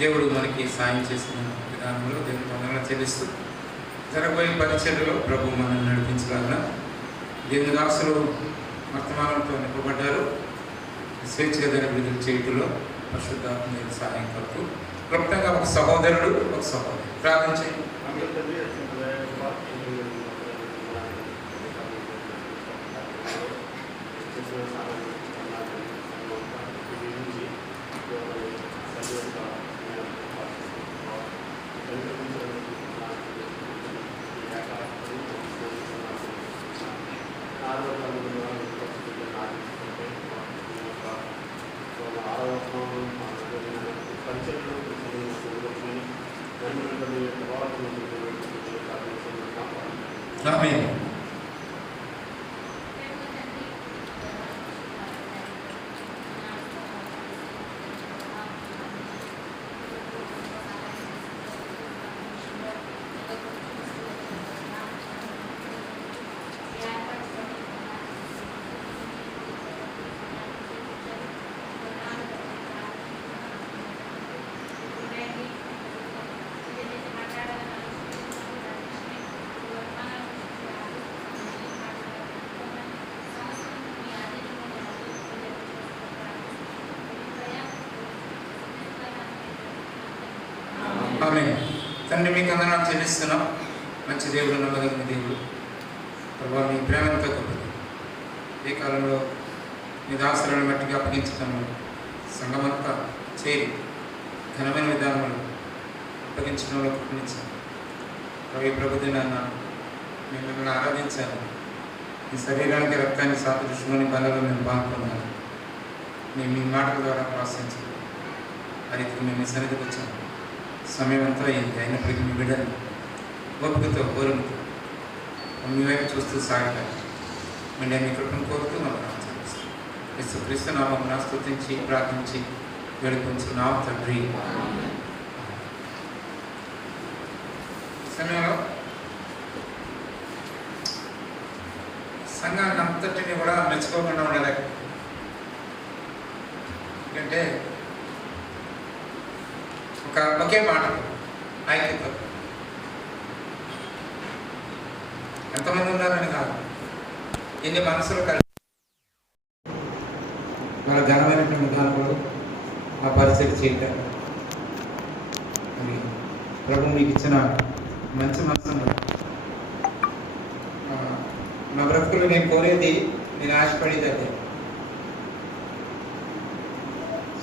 దేవుడు మనకి సాయం చేసిన విధానంలో దేవుడు వందనాలు చెల్లిస్తూ జరగబోయే పరిచర్యలో ప్రభు మనల్ని నడిపించలాగా దేవుని దాసులు వర్తమానంతో నింపబడ్డారు. స్వేచ్ఛగా దాన్ని విడుదల చేయటంలో పరిశుద్ధాత్మ సహాయం కొరకు క్లుప్తంగా ఒక సహోదరుడు ఒక సహోదరు ప్రార్థన చేయండి. ఆమేన్. ఆమేన్. తండ్రి మీకు వందనాలు చెల్లిస్తున్నాం. మంచి దేవుడు, నమ్మదగిన దేవుడు ప్రభావ, మీ ప్రేమతో గొప్పది. ఈ కాలంలో మీ దాసులను మట్టికి అప్పగించడంలో సంఘమంతా చేరి ఘనమైన విధానంలో అప్పగించడంలో కృపణించాను. రవి ప్రభుదినాన్న మేము మిమ్మల్ని ఆరాధించాను. మీ శరీరానికి రక్తాన్ని సాదృశ్యమని బలలో మేము పాల్గొన్నాను. మేము మీ మాటల ద్వారా ప్రోత్సహించాము. ఆ రీతికి మేము మీ సన్నిధికి వచ్చాము. సమయం అంతా అయింది, అయినప్పటికీ మీ బిడ్డలు ఓపికతో ఓరుముతో మీ వైపు చూస్తూ సాగుతారు. మళ్ళీ మీ కృపను కోరుతూ మనం క్రీస్తు నామమున స్తుతించి ప్రార్థించి వేడుకొంచున్నాం తండ్రి. సమయంలో సంఘాన్ని అంతటిని కూడా మెచ్చుకోకుండా ఉండలేక, ఎందుకంటే ఒకే మాట ఐక్యత. ఎంతమంది ఉన్నారని కాదు, ఎన్ని మనసులు కలిసి వాళ్ళ ఘనమైనటువంటి విధానంలో ఆ పరిచయం చేయటం. ప్రభు మీకు ఇచ్చిన మంచి మనసును నా బ్రతుకులు నేను కోరేది, నేను ఆశపడేది అదే.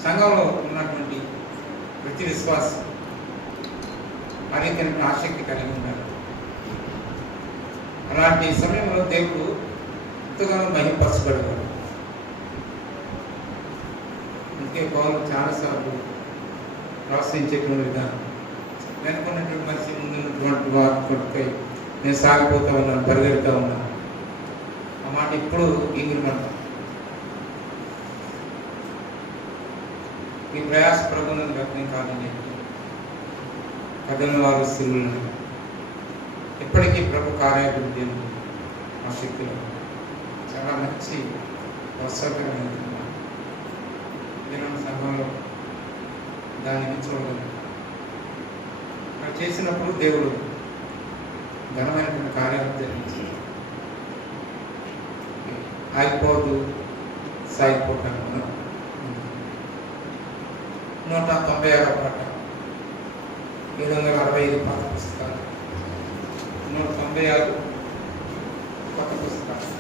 సంఘంలో ఉన్నటువంటి ప్రతి విశ్వాసం ఆ రీతిని ఆసక్తి కలిగి ఉన్నారు. అలాంటి సమయంలో దేవుడు ఎంతగానో మహిమపరచబడేవాడు. అందుకే పౌలు చాలాసార్లు ప్రోత్సహించేటువంటి విధానం, వెనుకున్నటువంటి మనిషి ముందున్నటువంటి వారి కొడుకై నేను సాగిపోతా ఉన్నాను, పరిగెడుతూ ఉన్నాను. ఆ మాట ఇప్పుడు ఇంగిరిమంట. ఈ ప్రయాస ప్రభుత్వం వ్యక్తం కాదని కథను వారు సిరులను ఇప్పటికీ ప్రభు కార్యాభివృద్ధి ఆ శక్తిలో చాలా మంచి వర్షకరమైన సంఘంలో దాన్ని చూడగలరు. అక్కడ చేసినప్పుడు దేవుడు ఘనమైనటువంటి కార్యాలు జరిగించారు. ఆగిపోదు, సాగిపోతాను. 196 పాట, 765 పాత పుస్తకాలు, 196 కొత్త పుస్తకాలు.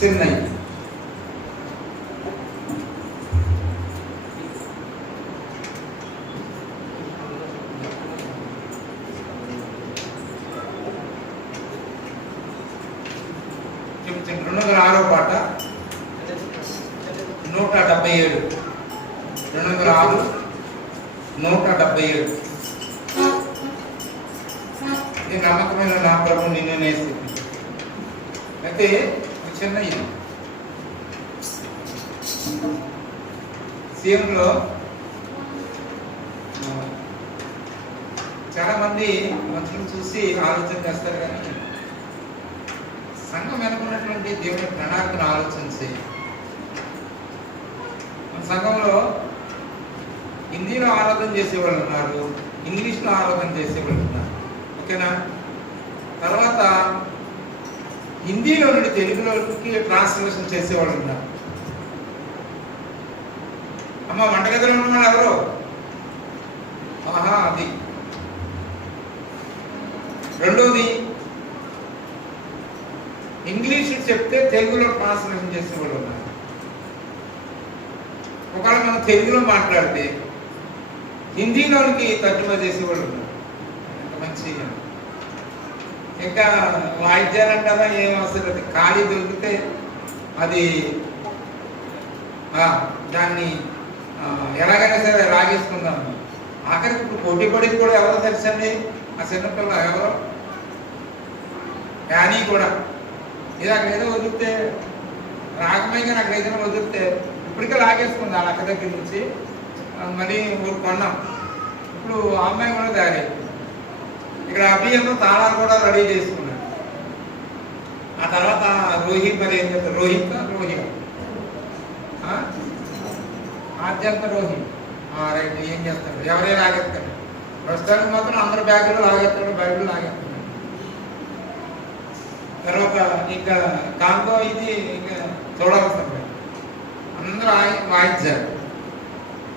చెన్నై చెప్తాను. 206వ పాట 177. 206 177. ఈ నమ్మకమైన నా ప్రభు నిన్ను నేసి. అయితే చిన్న ఇది సీఎంలో చాలా మంది మనుషులను చూసి ఆలోచన చేస్తారు, కానీ సంఘం వెనుకున్నటువంటి దేవుని ప్రణాళికను ఆలోచించి మన సంఘంలో హిందీలో ఆరాధన చేసేవాళ్ళు ఉన్నారు, ఇంగ్లీష్లో ఆరాధన చేసేవాళ్ళు ఉన్నారు, ఓకేనా. తర్వాత హిందీలో నుండి తెలుగులోకి ట్రాన్స్లేషన్ చేసేవాళ్ళు ఉన్నారు. అమ్మ వంటగదిలో ఉన్నవాళ్ళు ఎవరు? ఆహా, అది. రెండోది, ఇంగ్లీష్ చెప్తే తెలుగులో ట్రాన్స్లేషన్ చేసేవాళ్ళు ఉన్నారు. ఒకవేళ మనం తెలుగులో మాట్లాడితే హిందీలోనికి తర్జుమా చేసేవాళ్ళు ఉన్నారు. మంచి ఇంకా వాయిద్యాలు అంటారా ఏం అవసరం లేదు, ఖాళీ దొరికితే అది దాన్ని ఎలాగైనా సరే లాగేసుకుందాం. ఆఖరికి ఇప్పుడు పోటీ పడికి కూడా ఎవరో తెలుసండి, ఆ చిన్నపిల్ల ఎవరో యానీ కూడా ఇది అక్కడ ఏదో వదిలితే రాకమైగా నాకు ఏదైనా వదిలితే ఇప్పటికే లాగేసుకుంది వాళ్ళ అక్క దగ్గర నుంచి. మళ్ళీ ఊరు కొన్నాం. ఇప్పుడు ఆ అమ్మాయి కూడా తయారై ఇక్కడ అభియంలో తాళాలు కూడా రెడీ చేసుకున్నాడు. ఆ తర్వాత రోహిత్ మరి ఏం చెప్తారు, రోహిత్ ఆద్యంత రోహిత్ రైట్ ఏం చేస్తాడు, ఎవరైనా లాగేస్తాడు. ప్రస్తుతానికి మాత్రం అందరు బ్యాగులు లాగేస్తాడు, బ్యాగులు లాగేస్తాడు. తర్వాత ఇంకా కాంతో ఇది ఇంకా చూడవలసింది, అందరూ వాయించారు.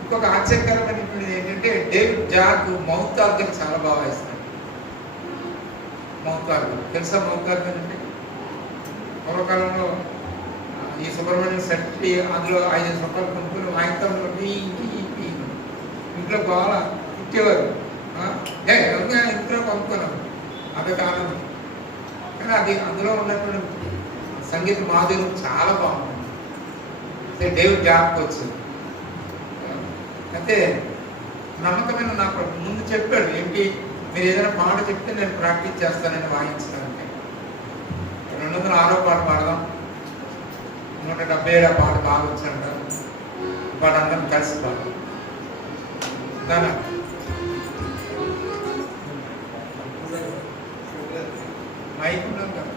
ఇంకొక ఆశ్చర్యకరమైనటువంటి ఏంటంటే డేవిడ్ జాక్ మౌత్ ఆర్గన్ చాలా బాగా వాయిస్తాడు. మౌత్ ఆర్గన్ తెలుసా? మౌత్ ఆర్గన్ అంటే పూర్వకాలంలో ఈ సుబ్రహ్మణ్యం సెట్టి అందులో 5 రూపాయలు కొనుక్కుని వాయిద్యంలో ఇంట్లో బాగా ఇచ్చేవారు. ఇంట్లో కొనుక్కున్నాం, అదొక ఆనందం. కానీ అది అందులో ఉన్నటువంటి సంగీత మాధుర్యం చాలా బాగుంటుంది. డేవిడ్ జాక్ వచ్చింది. అయితే నమ్మకమైన నా ముందు చెప్పాడు ఏంటి, మీరు ఏదైనా పాట చెప్తే నేను ప్రాక్టీస్ చేస్తానని వాయించడానికి. 206వ పాట పాడదాం. 177 పాట బాగా వచ్చంట. పాట అందరం కలిసి పాడదాం. దాని మైక్ ఉన్నాం కదా.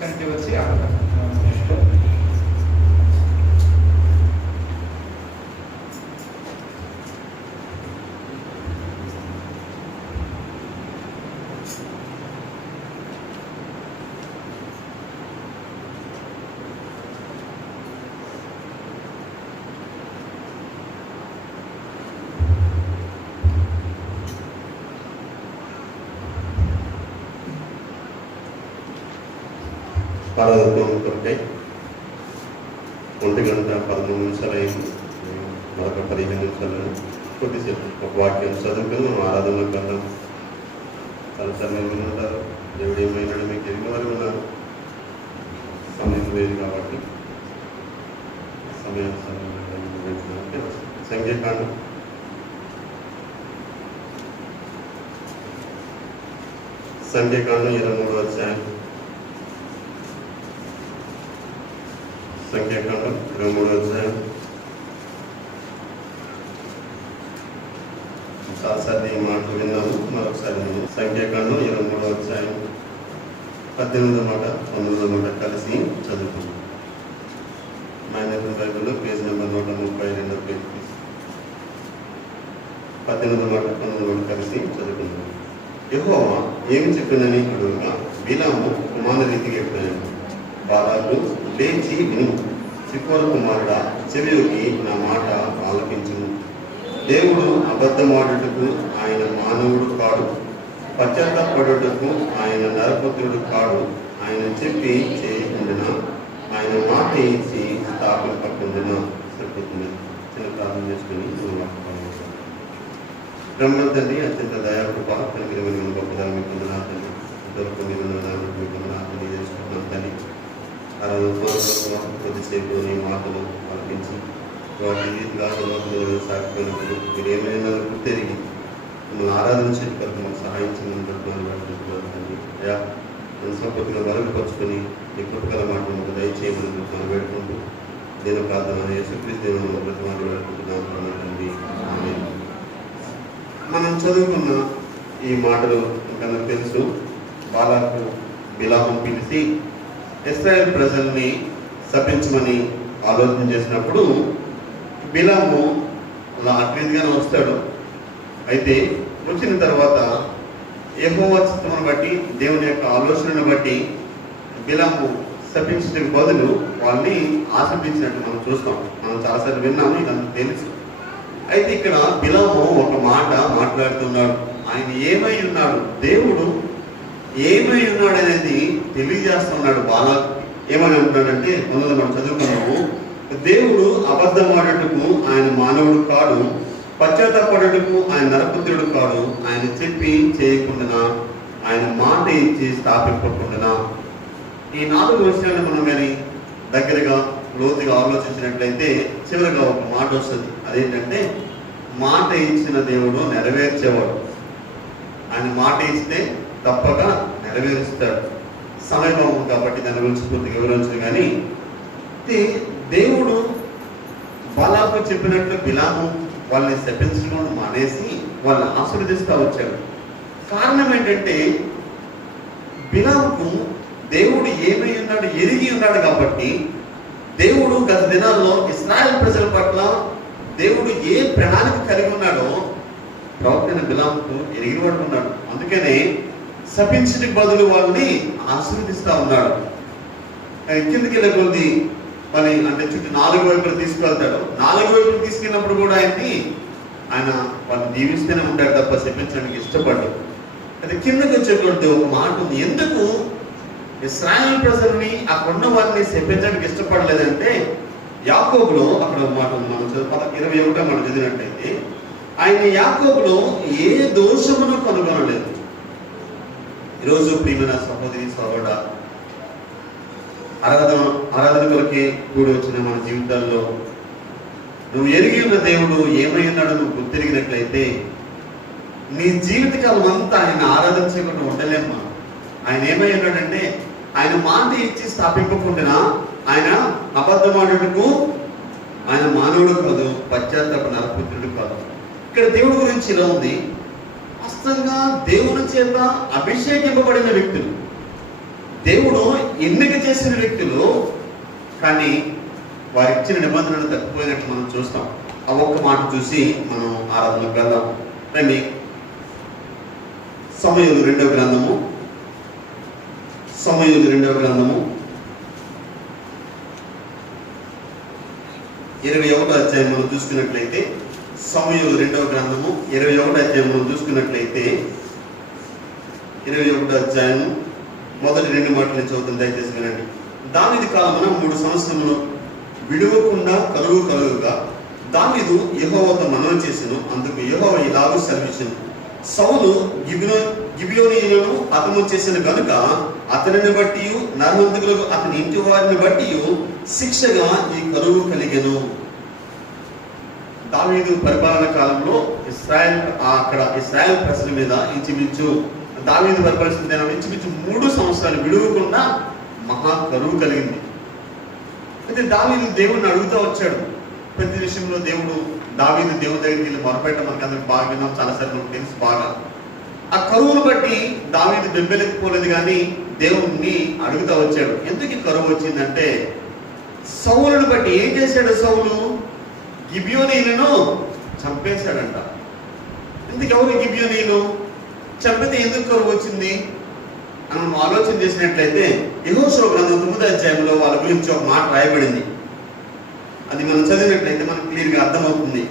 చంటి వచ్చి ఆడతారు. పరలోకం కొరకై 1:13 అయింది. మరొక 15 నిమిషాలు కొద్దిసేపు ఒక వాక్యం చదువుకుని ఆరాధన కన్నా చాలాసార్లు ఉంటారు. దేవుడు ఏమైనాడు మీకు ఎన్ని వారు ఉన్నారు. సమయం లేదు కాబట్టి సంఖ్యాకాండం సంఖ్యాకాండం 23వ అధ్యాయం. సంఖ్యాకాండం 23వ అధ్యాయం. చాలాసార్లు ఈ మాటలు విన్నాము, మరొకసారి నేను సంఖ్యాకాండం 23వ అధ్యాయం 18వ మాట 19వ మాట కలిసి చదువుకున్నాం. మైనర్ బైబిల్లో పేజ్ నెంబర్ 132 పేజ్ 18వ మాట 19వ మాట కలిసి చదువుకున్నాం. యెహోవా ఏమి చెప్పినని అడుగుగా బిలాము కుమార రీతికి చెప్పాను. బాలాకు లేచి విను, సిప్పోరు కుమారుడా చెవిలోకి నా మాట ఆలకించును. దేవుడు అబద్ధమాడుటకు ఆయన మానవుడు కాడు, పశ్చాత్తాపడుటకు ఆయన నరపుత్రుడు కాడు. ఆయన చెప్పి చేయకుండిన, ఆయన మాట ఇచ్చి స్థాపింపకుండిన. సరిపోతుంది. చిన్న ప్రార్థన చేసుకుని బ్రహ్మ తండ్రి అత్యంత దయాకృప కలిగిన గొప్పదాన్ని మీకు వందనాలు. ఇంతవరకు మీరు మీకు వందనాలు చేసుకుంటున్నాను తండ్రి. కొద్దిసేపు నీ మాటలు ఆలపించి వాటి రీతిగా సాగిపోయినప్పుడు మీరు ఏమైనా తిరిగి మిమ్మల్ని ఆరాధించే వరకు మాకు సహాయం చేయమని అయ్యా సంపూర్తిగా వరలుపరుచుకొని నీ కృపగల మాటలు మాకు దయచేయమని మనం వేడుకుంటూ దీని ప్రార్థన యేసుక్రీస్తు దేవుని బ్రతమాడి వేడుకుంటున్నాం. మనం చదువుకున్న ఈ మాటలు ఇంకా తెలుసు. బాలాకు బిలాము పిలిచి ఇశ్రాయేల్ ప్రజల్ని శపించమని ఆలోచన చేసినప్పుడు బిలాము అలా అట్లీగానే వస్తాడు. అయితే వచ్చిన తర్వాత యెహోవా చిత్తమును బట్టి దేవుని యొక్క ఆలోచనను బట్టి బిలాము శపించడానికి బదులు వాళ్ళని ఆశీర్వదించినట్టు మనం చూస్తాం. మనం చాలాసార్లు విన్నాము, ఇదంతా తెలుసు. అయితే ఇక్కడ బిలాము ఒక మాట మాట్లాడుతున్నాడు. ఆయన ఏమై ఉన్నాడు, దేవుడు ఏమై ఉన్నాడు అనేది తెలియజేస్తున్నాడు. బాలాకు ఏమని అంటున్నాడంటే, మొదలు మనం చదువుకున్నాము, దేవుడు అబద్ధమాడుటకు ఆయన మానవుడు కాడు, పశ్చాత్తాపడుటకు ఆయన నరపుత్రుడు కాడు. ఆయన చెప్పి చేయకుండా, ఆయన మాట ఇచ్చి స్థాపింపకుండా. ఈ 4 విషయాలు మనం కానీ దగ్గరగా లోతుగా ఆలోచించినట్లయితే చివరిగా ఒక మాట వస్తుంది. అదేంటంటే, మాట ఇచ్చిన దేవుడు నెరవేర్చేవాడు. ఆయన మాట ఇస్తే తప్పక నెరవేరుస్తాడు. సమయం కాబట్టి దాని గురించి పూర్తిగా వివరించదు. కానీ దేవుడు బాలాకు చెప్పినట్లు బిలాము వాళ్ళని శపించడం మానేసి వాళ్ళని ఆశీర్వదిస్తూ వచ్చాడు. కారణం ఏంటంటే, బిలాముకు దేవుడు ఏమై ఉన్నాడు ఎరిగి ఉన్నాడు కాబట్టి, దేవుడు గత దినాల్లో ఇశ్రాయేల్ ప్రజల పట్ల దేవుడు ఏ ప్రణాళిక కలిగి ఉన్నాడో ప్రవక్త బిలాముకు ఎరిగివాడు ఉన్నాడు. అందుకనే శపించడానికి బదులు వాళ్ళని ఆశీర్వదిస్తూ ఉన్నాడు. కిందకి వెళ్ళే కొద్ది మరి అంటే చుట్టూ 4 వైపులు తీసుకువెళ్తాడు. 4 వైపులు తీసుకెళ్ళినప్పుడు కూడా ఆయన వాళ్ళని దీవిస్తూనే ఉంటాడు తప్ప శపించడానికి ఇష్టపడ్డాడు. అది కిందకి వచ్చే కొద్ది ఒక మాట ఉంది. ఎందుకు ఇశ్రాయేల్ ప్రజల్ని అక్కడున్న వారిని శపించడానికి ఇష్టపడలేదంటే, యాకోబులో అక్కడ మాట మనం 21 మనం చదివినట్టయితే, ఆయన యాకోబులో ఏ దోషమును కనుగొనలేదు. ఈరోజు ప్రియమైన సహోదరి సహోదరుడా, ఆరాధన కొరకే కూడి వచ్చిన మన జీవితాల్లో నువ్వు ఎరిగి ఉన్న దేవుడు ఏమై ఉన్నాడో నువ్వు గుర్తెరిగినట్లయితే నీ జీవితకాలం అంతా ఆయన ఆరాధించకుండా ఉండలేమ్మా. ఆయన ఏమై ఉన్నాడంటే ఆయన మాట ఇచ్చి స్థాపింపకుండా ఆయన అబద్ధమాడుటకు ఆయన మానవుడు కాదు, పశ్చాత్తాప నరపుత్రుడు కాదు. ఇక్కడ దేవుడి గురించి ఇలా ఉంది, వాస్తవంగా దేవుని చేత అభిషేకింపబడిన వ్యక్తులు, దేవుడు ఎన్నిక చేసిన వ్యక్తులు, కానీ వారి ఇచ్చిన నిబంధనలు తప్పిపోయినట్టు మనం చూస్తాం. ఆ ఒక్క మాట చూసి మనం ఆరాధనకు వెళ్దాం రండి. సమూయేలు 2వ గ్రంథము 21వ అధ్యాయం మనం చూసుకున్నట్లయితే, సమూయేలు 2వ గ్రంథము 21వ అధ్యాయం మనం చూసుకున్నట్లయితే, 21వ అధ్యాయం మొదటి 2 మాటలు చదువుతుంది, దయచేసి వినండి. దావీదు కాలమున 3 సంవత్సరములు విడువకుండా కలుగుగా దావీదు యెహోవాతో మనవి చేసెను. అందుకు యెహోవా ఇలాగూ సెలవిచ్చెను, సౌలు గిబియోనీయులను హతము చేసిన గనుక అతనిని బట్టి నరహంతకులకు అతని ఇంటి వారిని బట్టి శిక్షగా ఈ కరువు కలిగెను. దావీదు పరిపాలన కాలంలో ఇశ్రాయేల్ ప్రజల మీద ఇంచుమించు దావీదు పరిపాలించిన ఇంచుమించు 3 సంవత్సరాలు విడువకుండా మహా కరువు కలిగింది. అయితే దావీదు దేవుడిని అడుగుతూ వచ్చాడు. ప్రతి విషయంలో దావీదు దేవుని దగ్గరికి వెళ్ళి మొరపెట్ట మనకి అందరికి బాగా విన్నాం, చాలాసార్లు మనకు తెలుసు బాగా. ఆ కరువును బట్టి దావీదు బెంబెలెక్కిపోలేదు, కానీ దేవుణ్ణి అడుగుతూ వచ్చాడు. ఎందుకు ఈ కరువు వచ్చిందంటే సౌలును బట్టి. ఏం చేశాడు సౌలు? గిబియోనీయులను చంపేశాడంట. ఎందుకు? ఎవరు గిబియోనీయులు? చంపితే ఎందుకు కరువు వచ్చింది అని మనం ఆలోచన చేసినట్లయితే యెహోషువ గ్రంథం 9వ అధ్యాయంలో వాళ్ళ గురించి ఒక మాట రాయబడింది. అది మనం చదివినట్లయితే మనకు క్లియర్గా అర్థమవుతుంది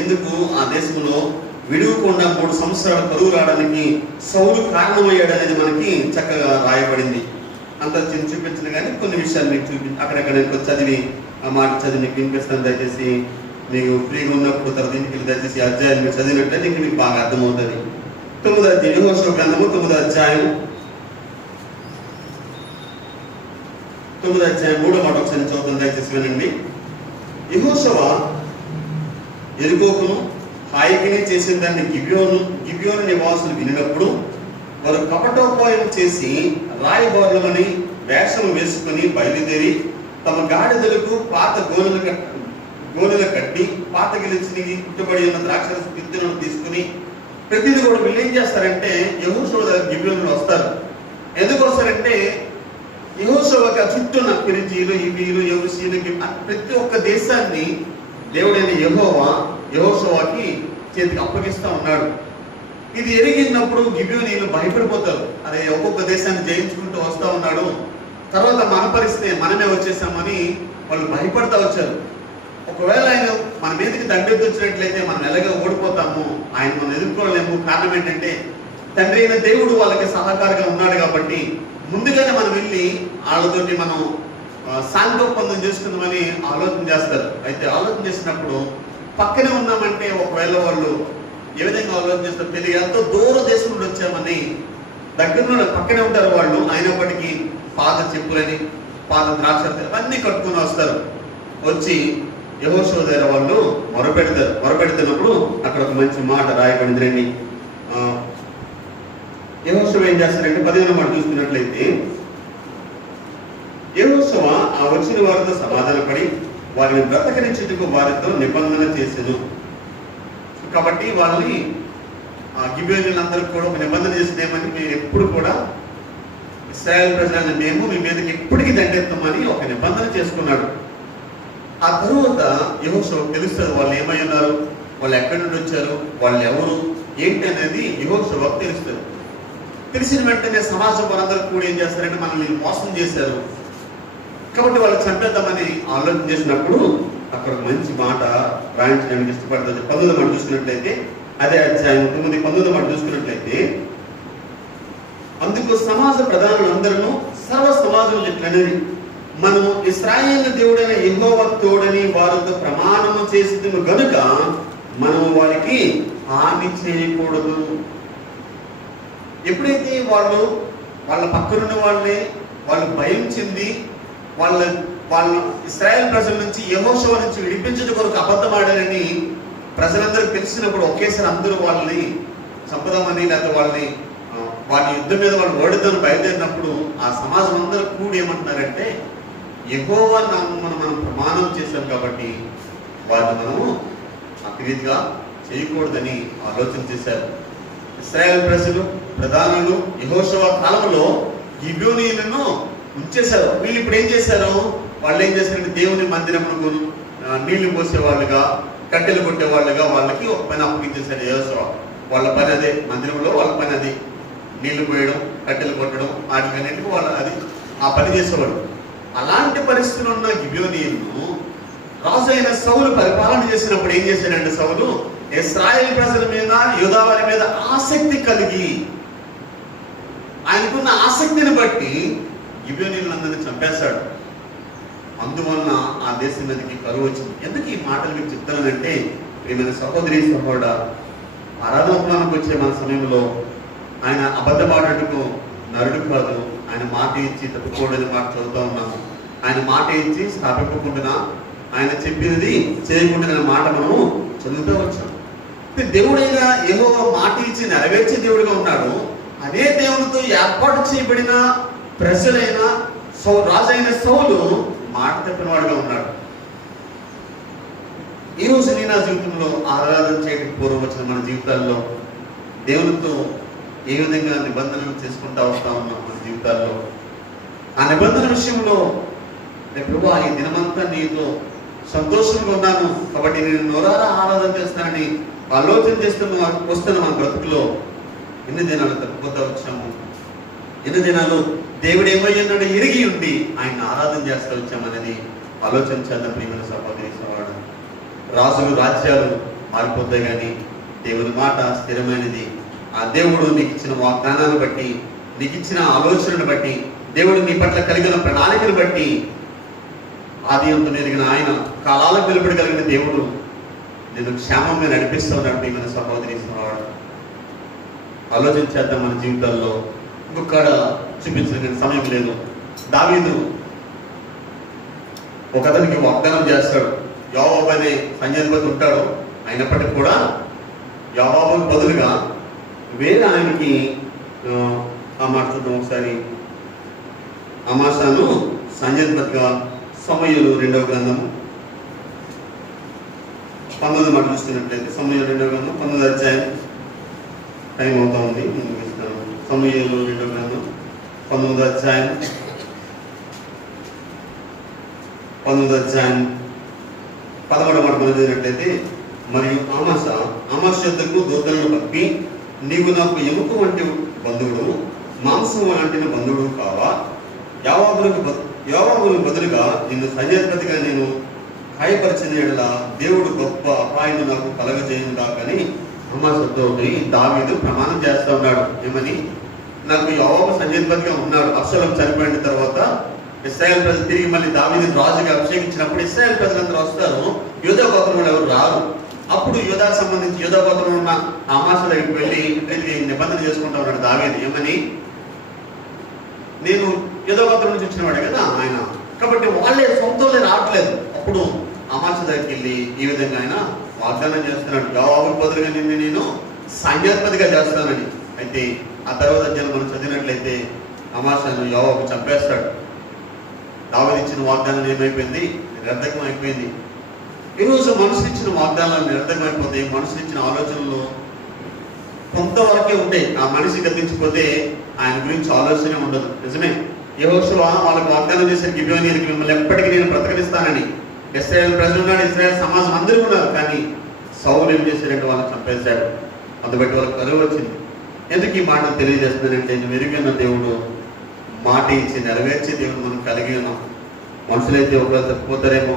ఎందుకు ఆ దేశంలో విడువకుండా 3 సంవత్సరాలు కరువు రావడానికి సౌలు కారణమయ్యాడు అనేది మనకి చక్కగా రాయబడింది. అంత చూపించిన కానీ కొన్ని విషయాలు మీకు అక్కడెక్కడ చదివి ఆ మాట చదివి మీకు వినిపిస్తాను. దయచేసి మీకు ఫ్రీగా ఉన్నప్పుడు తర్వాత ఇంటికి వెళ్ళి దయచేసి అధ్యాయం మీరు చదివినట్లయితే ఇంక మీకు బాగా అర్థమవుతుంది. 9వ అధ్యాయం యెహోషువ గ్రంథము 9వ అధ్యాయం 3వ మాట ఒకసారి చదువుతాను, దయచేసి వినండి. యెహోషువ యెరికోకును హాయికిని చేసిన దాన్ని గిబియోను నివాసులు వినినప్పుడు వారు కపటోపాయం చేసి రాయబోర్లమని వేషము వేసుకుని బయలుదేరి తమ గాడిదలకు పాత గోనెలు కట్టి పాత గెలిచి కుట్టుబడి ఉన్న ద్రాక్షరస విత్తులను తీసుకుని ప్రతిదీ కూడా వీళ్ళు ఏం చేస్తారంటే యెహోషువ గిబియోనులు వస్తారు. ఎందుకు వస్తారంటే యెహోషువకి చుట్టూ ఉన్న పెరిజీలు, ఇవీలు, యెబూసీలు, ప్రతి ఒక్క దేశాన్ని దేవుడైన యెహోషువకి చేతికి అప్పగిస్తూ ఉన్నాడు. ఇది ఎరిగినప్పుడు గిబియోనీయులు భయపడిపోతారు. అదే ఒక్కొక్క దేశాన్ని జయించుకుంటూ వస్తూ ఉన్నాడు, తర్వాత మన పరిస్థితి మనమే వచ్చేసామని వాళ్ళు భయపడతా వచ్చారు. ఒకవేళ ఆయన మన మీదకి దండెత్తి వచ్చినట్లయితే మనం ఎలాగో ఓడిపోతాము, ఆయన మనం ఎదుర్కోలేము. కారణం ఏంటంటే తండ్రి అయిన దేవుడు వాళ్ళకి సహకారంగా ఉన్నాడు కాబట్టి ముందుగానే మనం వెళ్ళి వాళ్ళతోటి మనం శాంతి ఒప్పందం చేసుకుందామని ఆలోచన చేస్తారు. అయితే ఆలోచన చేసినప్పుడు పక్కనే ఉన్నామంటే ఒకవేళ వాళ్ళు ఏ విధంగా ఆలోచన చేస్తారు తెలియదు. ఎంతో దూర దేశం నుండి వచ్చామని దగ్గరలో పక్కనే ఉంటారు వాళ్ళు, అయినప్పటికీ పాత చెప్పులని పాత ద్రాక్ష అన్నీ కట్టుకుని వస్తారు. వచ్చి యెహోషువ దగ్గర వాళ్ళు మొరపెడుతున్నప్పుడు అక్కడ ఒక మంచి మాట రాయబడింది రండి. యెహోషువ ఏం చేస్తారంటే 15వ మాట చూసుకున్నట్లయితే యెహోషువ ఆ వచ్చిన వారితో సమాధానపడి వారిని బ్రతకనిచ్చుటకు వారితో నిబంధన చేసెను. కాబట్టి వాళ్ళని గిబియోనీయులందరికీ కూడా ఒక నిబంధన చేసినేమని మీరు ఎప్పుడు కూడా ఇశ్రాయేల్ ప్రజలను మేము మీ మీదకి ఎప్పటికీ దండెత్తామని ఒక నిబంధన చేసుకున్నాడు. ఆ తరువాత యెహోషువ తెలుస్తుంది వాళ్ళు ఏమై ఉన్నారు, వాళ్ళు ఎక్కడి నుండి వచ్చారు, వాళ్ళు ఎవరు ఏంటి అనేది యెహోషువకు తెలుస్తుంది. తెలిసిన వెంటనే సమాజం వారందరూ కూడా ఏం చేస్తారంటే మనల్ని మోసం చేశారు కాబట్టి వాళ్ళు చంపేద్దామని ఆలోచన చేసినప్పుడు అక్కడ మంచి మాట రాయించడానికి ఇష్టపడుతుంది. 19వ మాట చూసుకున్నట్లయితే అదే అధ్యాయం 19వ మాట చూసుకున్నట్లయితే అందుకు సమాజ ప్రధానులందరూ సర్వ సమాజం ఇట్లనేది మనము ఇశ్రాయేలు దేవుడైన యెహోవా తోడని వారితో ప్రమాణము చేసి గనుక మనము వారికి హాని చేయకూడదు. ఎప్పుడైతే వాళ్ళ పక్కనున్న వాళ్ళు భయం చెంది వాళ్ళ ఇశ్రాయేల్ ప్రజల నుంచి యెహోషువ నుంచి విడిపించుట కొరకు అబద్ధం ఆడారని ప్రజలందరూ తెలిసినప్పుడు ఒకేసారి అందరూ వాళ్ళని చంపుదామని లేకపోతే వాళ్ళ యుద్ధం మీద వాళ్ళు ఓడిద్దామని బయలుదేరినప్పుడు ఆ సమాజం అందరూ కూడి ఏమంటున్నారంటే యెహోవా నామమున మనం ప్రమాణం చేశాం కాబట్టి వారిని మనము అతిరీతిగా చేయకూడదని ఆలోచన చేశారు. ఇశ్రాయేల్ ప్రజలు ప్రధానులు యెహోషువ కాలంలో గిబియోనీయులను ఉంచేశారు. వీళ్ళు ఇప్పుడు ఏం చేశారు? వాళ్ళు ఏం చేశారంటే దేవుని మందిరమునకు నీళ్లు పోసేవాళ్ళుగా, కట్టెలు కొట్టేవాళ్ళుగా వాళ్ళకి ఒక పని అప్పగించేశారు యెహోషువ. వాళ్ళ పని అదే, మందిరంలో వాళ్ళ పని అది, నీళ్లు పోయడం, కట్టెలు కొట్టడం, వాటికన్నిటికీ వాళ్ళు అది ఆ పని చేసేవాడు. అలాంటి పరిస్థితులు ఉన్న గిబియోనీయులను రాజు అయిన సౌలు పరిపాలన చేసినప్పుడు ఏం చేశాడంటే సౌలు ఇశ్రాయేల్ ప్రజల మీద, యూదా వారి మీద ఆసక్తి కలిగి ఆయనకున్న ఆసక్తిని బట్టి గిబియోనీయులందరినీ చంపేశాడు. అందువలన ఆ దేశం మీదకి కరువు వచ్చింది. ఎందుకు ఈ మాటలు మీకు చెప్తానంటే, ప్రియమైన సహోదరి సహోదరుడా, ఆరాధనకు వచ్చే మన సమయంలో ఆయన అబద్ధమాడటకు నరుడు కాదు. ఆయన మాట ఇచ్చి తప్పుకోడని మాట చదువుతా ఉన్నాము. ఆయన మాట ఇచ్చి స్థాపింపకుండా, ఆయన చెప్పినది చేయకుండా మాట మనము చదువుతూ వచ్చాం. దేవుడైనా యెహోవా మాట ఇచ్చి నెరవేర్చే దేవుడిగా ఉన్నాడు. అదే దేవునితో ఏర్పాటు చేయబడిన ప్రజలైన రాజైన సౌలు మాట తప్పిన వాడుగా ఉన్నాడు. ఈరోజు నేను నా జీవితంలో ఆరాధన చేయడానికి పూర్వం వచ్చిన మన జీవితాల్లో దేవునితో ఏ విధంగా నిబంధనలు చేసుకుంటా వస్తా ఉన్నాం మన జీవితాల్లో. ఆ నిబంధన విషయంలో ప్రభువా ఈ దినమంతా నీతో సంతోషంగా ఉన్నాను కాబట్టి నేను నోరారా ఆరాధన చేస్తానని ఆలోచన వస్తున్న మన బ్రతుకులో ఎన్ని దినాలు తప్పిపోతా వచ్చాము, ఎన్ని దినాలు దేవుడు ఏమయ్యన్నాడు ఎరిగి ఉండి ఆయన ఆరాధన చేస్తూ వచ్చామనేది ఆలోచన చేద్దాం. ప్రియమైన సహోదరి సహోదరుడు, రాజులు రాజ్యాలు మారిపోతాయి కానీ దేవుని మాట స్థిరమైనది. ఆ దేవుడు నీకు ఇచ్చిన వాగ్దానాన్ని బట్టి, నీకు ఇచ్చిన ఆలోచనను బట్టి, దేవుడు నీ పట్ల కలిగిన ప్రణాళికను బట్టి, ఆది అంతం ఎరిగిన ఆయన, కాలాలకు వెలుపడి కలిగిన దేవుడు నేను క్షేమంగా నడిపిస్తూ ఉన్నాడు. ప్రియమైన సహోదరి సహోదరుడు, ఆలోచన చేద్దాం. మన జీవితాల్లో ఇంకొక చూపించిన సమయం లేదు. దావీదు ఒక అతనికి వాగ్దానం చేస్తాడు. యోవాబు అనే సైన్యాధిపతి ఉంటాడు. అయినప్పటికీ కూడా యోవాబుకు బదులుగా వేరే ఆయనకి ఆ మాట చూద్దాం ఒకసారి. అమాసాను సైన్యాధిపతిగా సమూయేలు 2వ గ్రంథము 19 మాట చూస్తున్నట్లయితే, సమూయేలు 2వ గ్రంథం 19వ అధ్యాయం. టైం అవుతా ఉంది, ముగిస్తాను. సమూయేలు 2వ గ్రంథం 19వ అధ్యాయం 13వ మాట మనం చదివినట్లయితే, మరియు ఆమాస యొద్దకు దూతలను పంపి, నీవు నాకు ఎముక వంటి బంధువుడు, మాంసం వంటిన బంధువుడు కావా? యోవాబులకు బదులుగా నిన్ను సైన్యాధిపతిగా నేను గాయపరిచిన యెడల దేవుడు గొప్ప అపాయము నాకు కలగజేయుగా కానీ అమాసతో దావీదు ప్రమాణం చేస్తూ ఉన్నాడు. ఏమని? నాకు యోవాబు సైన్యాధిపతిగా ఉన్నాడు. అబ్షాలోము చనిపోయిన తర్వాత ఇశ్రాయేల్ ప్రజలు తిరిగి మళ్ళీ దావీదుని రాజుగా అభిషేకించినప్పుడు ఇశ్రాయేల్ ప్రజలందరూ వస్తారు, యూదా గోత్రం ఎవరు రారు. అప్పుడు యూదాకు సంబంధించి యూదా గోత్రంలో ఉన్న అమాస దగ్గరికి వెళ్ళి నిబంధన చేసుకుంటా ఉన్నాడు దావీదు. ఏమని? నేను యూదా గోత్రం నుంచి వచ్చినవాడే కదా ఆయన, కాబట్టి వాళ్ళే సొంతంలో రావట్లేదు. అప్పుడు అమాస దగ్గరికి వెళ్ళి ఈ విధంగా ఆయన వాగ్దానం చేస్తున్నాడు, యోవాబుకు బదులుగా నిన్ను నేను సైన్యాధిపతిగా చేస్తానని. అయితే ఆ తర్వాత జనం మనం చదివినట్లయితే అమాసాను యోవాబు చంపేస్తాడు. దావీదు ఇచ్చిన వాగ్దానం ఏమైపోయింది? నిరర్ధకం అయిపోయింది. ఈరోజు మనుషులు ఇచ్చిన వాగ్దానాలు నిరర్ధకం అయిపోతాయి. మనుషులు ఇచ్చిన ఆలోచనలు కొంతవరకే ఉంటాయి. ఆ మనిషి గతించిపోతే ఆయన గురించి ఆలోచనే ఉండదు. నిజమే, యెహోషువ వాళ్ళకి వాగ్దానం చేశారు, గిబియోనీయులకి మిమ్మల్ని ఎప్పటికీ నేను బ్రతకనిస్తానని. ఇశ్రాయేల్ ప్రజలు ఉన్నారు, ఇశ్రాయేల్ సమాజం అందరూ ఉన్నారు. కానీ సౌలు ఏం చేశారంటే వాళ్ళని చంపేశాడు. అందుబట్టి వాళ్ళకి కరువు వచ్చింది. ఎందుకు ఈ మాటను తెలియజేస్తున్నానంటే, మెరుగైన దేవుడు మాట ఇచ్చి నెరవేర్చే దేవుడు మనం కలిగి ఉన్నాం. మనుషులైతే ఒకవేళ తప్పిపోతారేమో,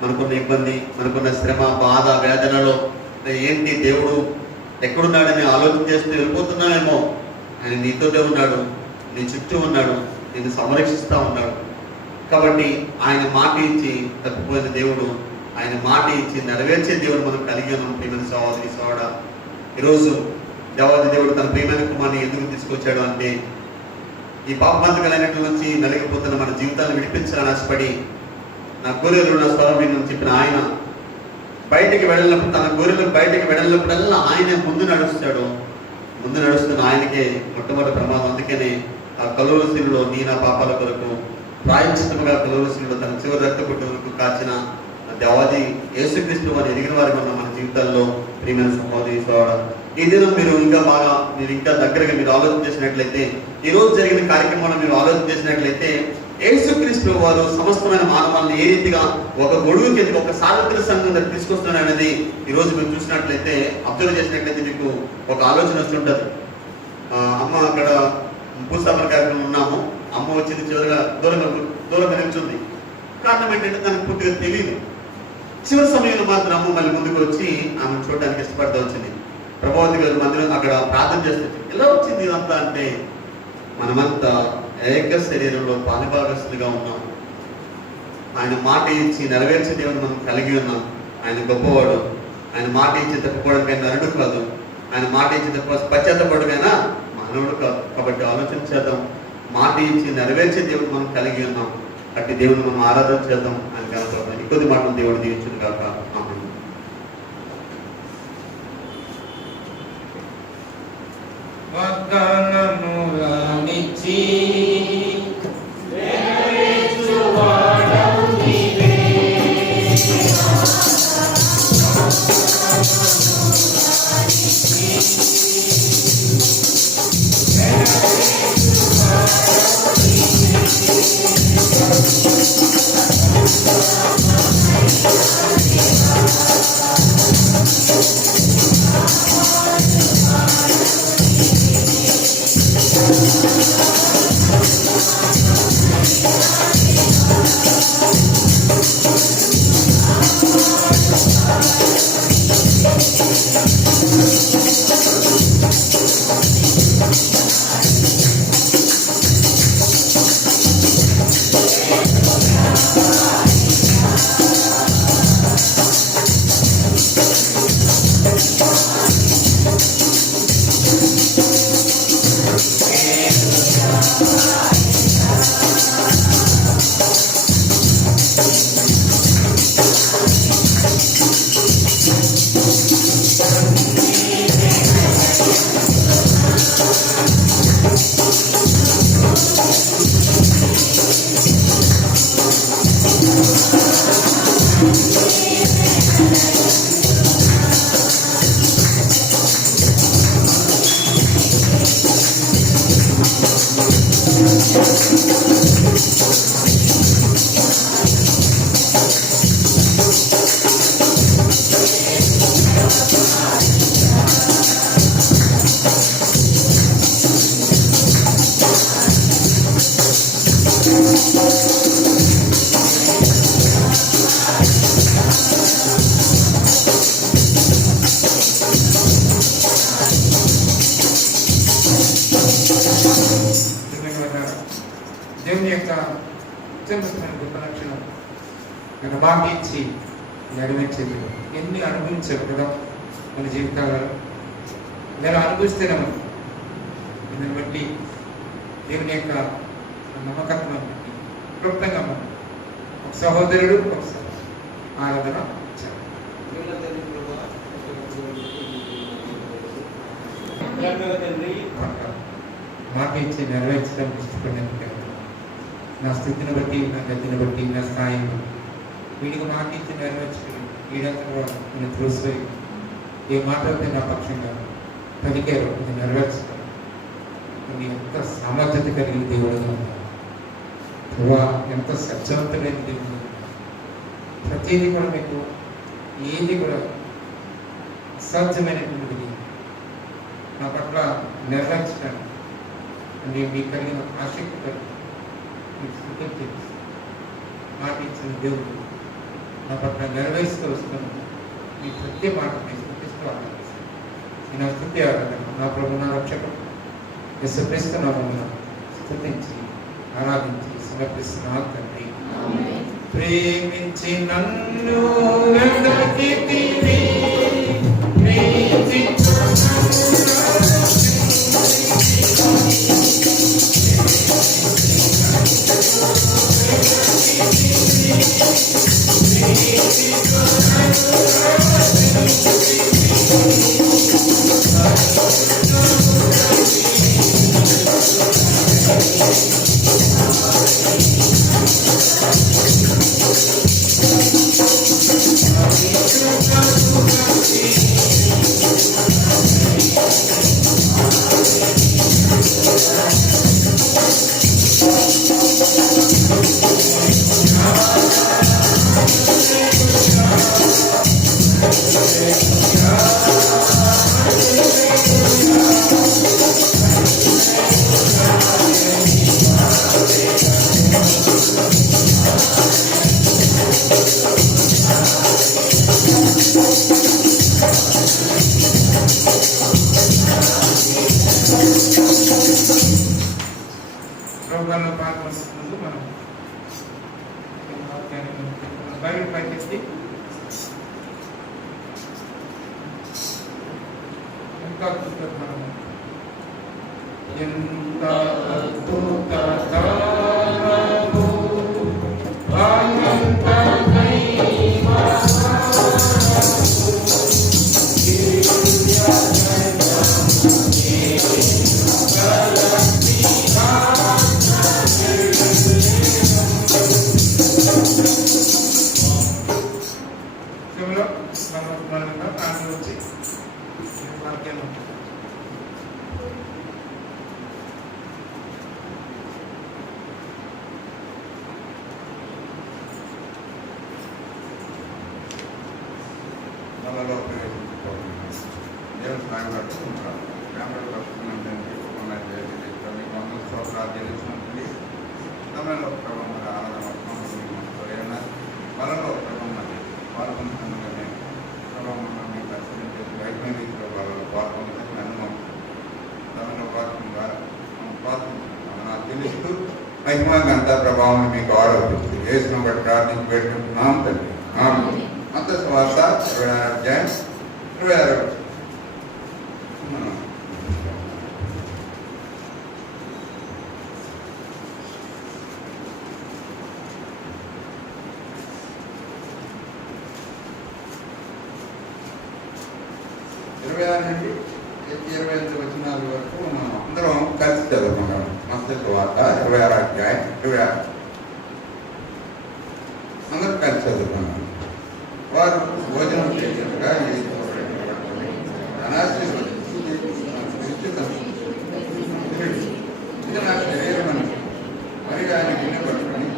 మనకున్న ఇబ్బంది, మనకున్న శ్రమ, బాధ, వేదనలో ఏంటి దేవుడు ఎక్కడున్నాడని ఆలోచన చేస్తూ వెళ్ళిపోతున్నామేమో. ఆయన నీతోనే ఉన్నాడు, నీ చుట్టూ ఉన్నాడు, నిన్ను సంరక్షిస్తూ ఉన్నాడు. కాబట్టి ఆయన మాట ఇచ్చి తప్పిపోయిన దేవుడు, ఆయన మాట ఇచ్చి నెరవేర్చే దేవుడు మనం కలిగి ఉన్నాం. ప్రియమైన సహోదరి ఈ పాపబంధకాలన్నిటి నుంచి నలిగిపోతున్న మన జీవితాన్ని విడిపించాలని ఆశపడి నా గొర్రెలు నా స్వరం వినని చెప్పిన ఆయన బయటికి వెళ్ళినప్పుడు, తన గొర్రెలు బయటికి వెళ్ళినప్పుడల్లా ఆయనే ముందు నడుస్తాడు. ముందు నడుస్తున్న ఆయనకే మొట్టమొదటి ప్రమాదం. అందుకనే ఆ కలువరి శిలువలో నీ నా పాపాల కొరకు ప్రాయశ్చిత్తముగా కలువరి శిలువలో తన చివరి రక్త కొట్టుకు కాచిన దేవాది యేసుక్రీస్తు వారిని ఎరిగిన వారి ఉన్న మన జీవితాల్లో ప్రియమైన సహోదరి సోదరుడా, ఈ దినం మీరు ఇంకా దగ్గరగా మీరు ఆలోచన చేసినట్లయితే, ఈ రోజు జరిగిన కార్యక్రమంలో మీరు ఆలోచన చేసినట్లయితే, యేసుక్రీస్తు వారు సమస్తమైన మానవాళ్ళని ఏ రీతిగా ఒక గొడుగు కింద ఒక సార్వత్రిక సంఘం తీసుకొస్తున్నారు అనేది ఈ రోజు మీరు చూసినట్లయితే, అబ్జర్వ్ చేసినట్లయితే మీకు ఒక ఆలోచన వస్తుంటది. అమ్మ అక్కడ భూస్థాపన కార్యక్రమం ఉన్నాము, అమ్మ వచ్చింది చివరిగా దూరంగా నిల్చుంది. కారణం ఏంటంటే తనకు పూర్తిగా తెలియదు. చివరి సమయంలో మాత్రం అమ్మ మళ్ళీ ముందుకు వచ్చి ఆమె చూడడానికి ఇష్టపడతా వచ్చింది. ప్రభావతి గారు మందిరం అక్కడ ప్రార్థన చేస్తుంది. ఎలా వచ్చింది ఇదంతా అంటే, మనమంతా ఏక శరీరంలో పాలుభాగస్తులుగా ఉన్నాం. ఆయన మాట ఇచ్చి నెరవేర్చే దేవుని మనం కలిగి ఉన్నాం. ఆయన గొప్పవాడు. ఆయన మాట ఇచ్చి తప్పుకోవడానికైనా నరుడు కాదు. ఆయన మాట ఇచ్చి తప్ప పశ్చాత్తపడుకైనా మానవుడు కాదు. కాబట్టి ఆలోచన చేద్దాం. మాట ఇచ్చి నెరవేర్చే దేవుడు మనం కలిగి ఉన్నాం. అట్టి దేవుని మనం ఆరాధన చేద్దాం. ఆయన కనుక ఇంకొద్ది మాటలు దేవుడు దీవించును కాక. ఆమేన్. వాగ్దానములనిచ్చి దేవుని యొక్క అత్యంతమైన గొప్ప లక్షణం మన మాట ఇచ్చి నెరవేర్చేది. ఎన్ని అనుభవించారు కదా మన జీవితాలలో. నేను అనుభవిస్తేనే దీన్ని బట్టి దేవుని యొక్క నమ్మకత్వం బట్టి క్లుప్తంగా మనం ఒక సహోదరుడు ఒకసారి ఆరాధన ఇచ్చారు. మాట ఇచ్చి నెరవేర్చడం ఇష్టపడినందుకు నా స్థితిని బట్టి, నా గతిని బట్టి, నా స్థాయిని వీడికి మాట ఇచ్చి నెరవేర్చడం వీడంతా నేను చూసి ఏ మాట అయితే నా పక్షంగా పలికారు ఇది నెరవేర్చడం నీ ఎంత సామర్థ్యత కలిగిన దేవుడుగా ఉన్నారు. ఎంత సత్యవంతమైన దేవుడు. ప్రతిదీ కూడా మీకు ఏది కూడా అసాధ్యమైనటువంటిది నా పట్ల నెరవేర్చడం అంటే మీకు కలిగిన ఆసక్తి కలిగి మీకు స్థితి తెలుసు. మాట ఇచ్చిన దేవుడు నా పట్ల నెరవేరుస్తూ వస్తున్నాను. మీ ప్రతి మాట నేను స్థుతిస్తూ ఆరాధిస్తాను. నేను స్థుతి ఆరాధన నా ప్రభు నా రక్షకుడు యేసుక్రీస్తునామమున స్తుతించి ఆరాధించి సమర్పిస్తున్నాను తండ్రి. ప్రేమించి నన్ను వెదకితివి, ప్రేమించి ప్రోగ్రాంలో పాల్గొంటున్నందుకు మనం బైబిల్ పైకెత్తి ఇంకా మనం ఎంత అద్భుత దానము అనంత మహిమ మనలో దేవుడు సాయం పట్టుకుంటారు ఫ్యామిలీ పట్టుకున్నటువంటి మీకు అందరూ స్తోత్రాలు చెల్లించినటువంటి సమయంలో ప్రభావం మరి ఆరాధన మనలో ప్రభావం పాల్గొంటున్నాను ప్రభావం మీకు దర్శనం చేసి వైద్య రీతిలో వాళ్ళలో పాల్గొనడానికి అనుభవం సమయంలో పాల్గొంగా నాకు తెలుస్తూ మహిమ గంట ప్రభావం మీకు ఆడవుతుంది వేసిన బట్టి ప్రార్థించి పెట్టుకుంటున్నాం తండ్రి అంత స్వార్థ 26 అధ్యాయం 26 నుండి 28 వచనాల వరకు మనం అందరం కలిసి చదువుకుంటాం. మత్తయి సువార్త 26 అధ్యాయం 26 అందరూ కలిసి చదువుకున్నాం. వారు భోజనం చేసినట్టుగా ఇది నా శరీరం అని మరి ఆయన గిన్నె పట్టుకొని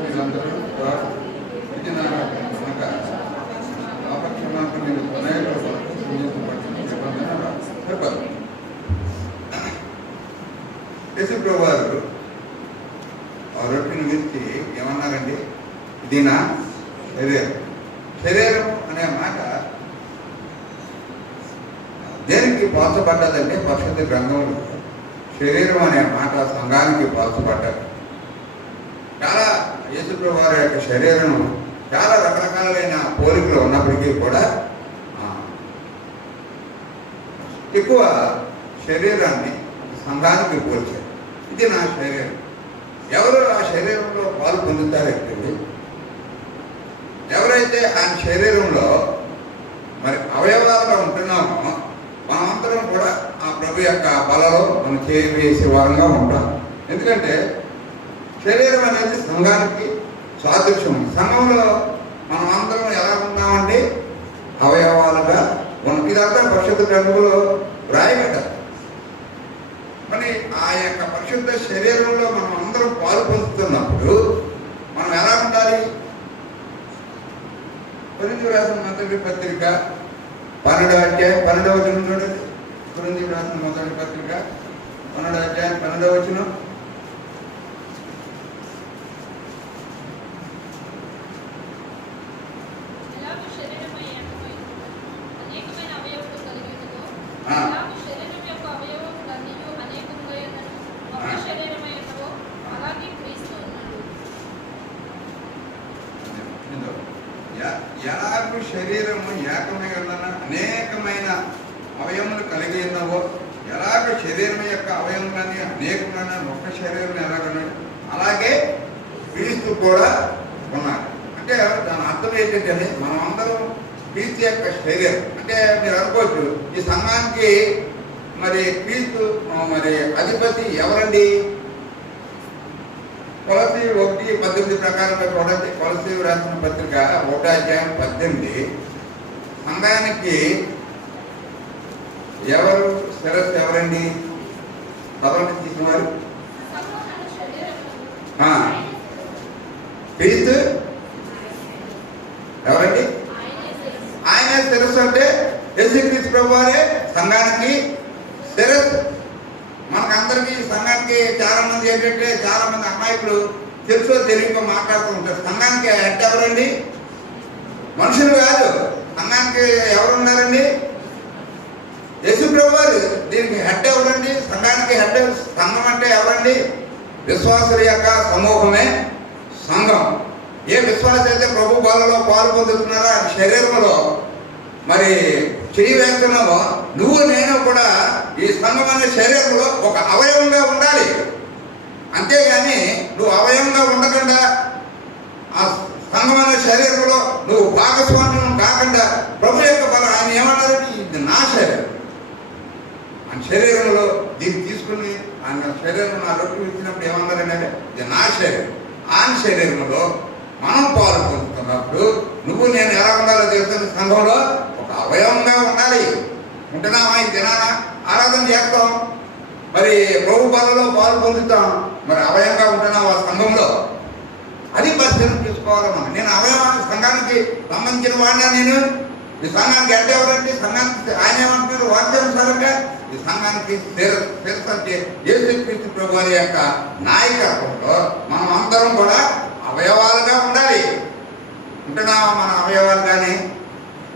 వీళ్ళందరూ ఇది నా ఆపక్షమాకు నేను చెప్పాలి. యేసుప్రభు వారు ఆ రొట్టెను విరిచి ఏమన్నారండి, ఇది నా శరీరం. శరీరం అనే మాట దేనికి పోల్చబడ్డదంటే పరిశుద్ధ గ్రంథంలో శరీరం అనే మాట సంఘానికి పోల్చబడ్డది. చాలా యేసుప్రభు వారి యొక్క శరీరం చాలా రకరకాలైన పోలికలు ఉన్నప్పటికీ కూడా ఎక్కువ శరీరాన్ని సంఘానికి పోల్చారు. ఇది నా శరీరం. ఎవరు ఆ శరీరంలో పాలు పొందుతారంటే ఎవరైతే ఆ శరీరంలో మరి అవయవాలుగా ఉంటున్నామో మనమందరం కూడా ఆ ప్రభు యొక్క బలలో మనం చేసి వారంగా ఉంటాం. ఎందుకంటే శరీరం అనేది సంఘానికి సాదృశ్యం. సంఘంలో మనం అందరం ఎలా ఉన్నామంటే అవయవాలుగా మనకి ఇదంతా పరిశుద్ధ గ్రంథంలో రాయబడ్డారు. మరి ఆ యొక్క పరిశుద్ధ శరీరంలో మనం అందరం పాలు పొందుతున్నప్పుడు మనం ఎలా ఉండాలి? కొరింథీయులకు రాసిన మొదటి పత్రిక 12వ అధ్యాయం 12వ వచనం చూడండి. కొరింథీయులకు రాసిన మొదటి పత్రిక 12వ అధ్యాయం 12వ వచనం. ఎలాగూ శరీరము ఏకమై ఉన్నన అనేకమైన అవయములు కలిగి ఉన్నవో, ఎలాగ శరీరం యొక్క అవయములని అనేకమైన ఒక్క శరీరం ఎలాగన్నాడు, అలా క్రీస్తు కూడా ఉన్నారు. అంటే దాని అర్థం ఏంటంటే మనం అందరం క్రీస్తు యొక్క శరీరం. అంటే మీరు అనుకోవచ్చు ఈ సంఘానికి మరి క్రీస్తు మరి అధిపతి ఎవరండి? కొలసీ 1:18 ప్రకారంగా చూడండి. కొలసీ రాసిన పత్రిక 1:18 సంఘానికి ఎవరు శిరస్సు ఎవరండి? చదవండి తీసుకున్నారు. క్రీస్తు ఎవరండి? ఆయన శిరస్సు. అంటే యేసుక్రీస్తు ప్రభువారే సంఘానికి శిరస్సు. మనకందరికీ సంఘానికి చాలా మంది ఏంటంటే చాలా మంది అమాయకులు తెలుసో తెలియకో మాట్లాడుతూ ఉంటారు. సంఘానికి హెడ్ ఎవరండి? మనుషులు కాదు. సంఘానికి ఎవరున్నారండి? యేసు ప్రభువారు. దీనికి హెడ్ ఎవరండి? సంఘానికి హెడ్. సంఘం అంటే ఎవరండి? విశ్వాసుల యొక్క సమూహమే సంఘం. ఏ విశ్వాస అయితే ప్రభు బలలో పాలు పొందుతున్నారో ఆ శరీరంలో మరి చేయి వేస్తున్నామో నువ్వు నేను కూడా ఈ సంఘం అనే శరీరంలో ఒక అవయవంగా ఉండాలి. అంతేగాని నువ్వు అవయవంగా ఉండకుండా ఆ సంఘం అనే శరీరంలో నువ్వు భాగస్వామ్యం కాకుండా ప్రభు యొక్క బలం ఆయన ఏమన్నారంటే ఇది నా శరీరం. ఆయన శరీరంలో దీన్ని తీసుకుని ఆయన శరీరం నా రొట్టె ఇచ్చినప్పుడు ఏమన్నారంటే ఇది నా శరీరం. ఆయన శరీరంలో మనం పాలు పొందుతున్నప్పుడు నువ్వు నేను ఎలా ఉండాలో తెలుస్తుంది. సంఘంలో ఒక అవయవంగా ఉండాలి. ఉంటున్నామా? ఈ దినాన ఆరాధన చేస్తాం, మరి ప్రభు బలలో పాలు పొందుతాం, మరి అవయవంగా ఉంటున్నావా సంఘంలో? అది పరిశీలన చూసుకోవాలి మనం. నేను అవయవానికి సంఘానికి సంబంధించిన వాడినా? నేను ఈ సంఘానికి ఎడ్డ ఎవరంటే సంఘానికి ఆయన ఏమంటున్నారు వాక్యానుసారంగా ఈ సంఘానికి శిరస్సు అంటే యేసుక్రీస్తు ప్రభువారి యొక్క నాయకత్వంలో మనం అందరం కూడా అవయవాలుగా ఉండాలి. ఉంటున్నావా మన అవయవాలు? కానీ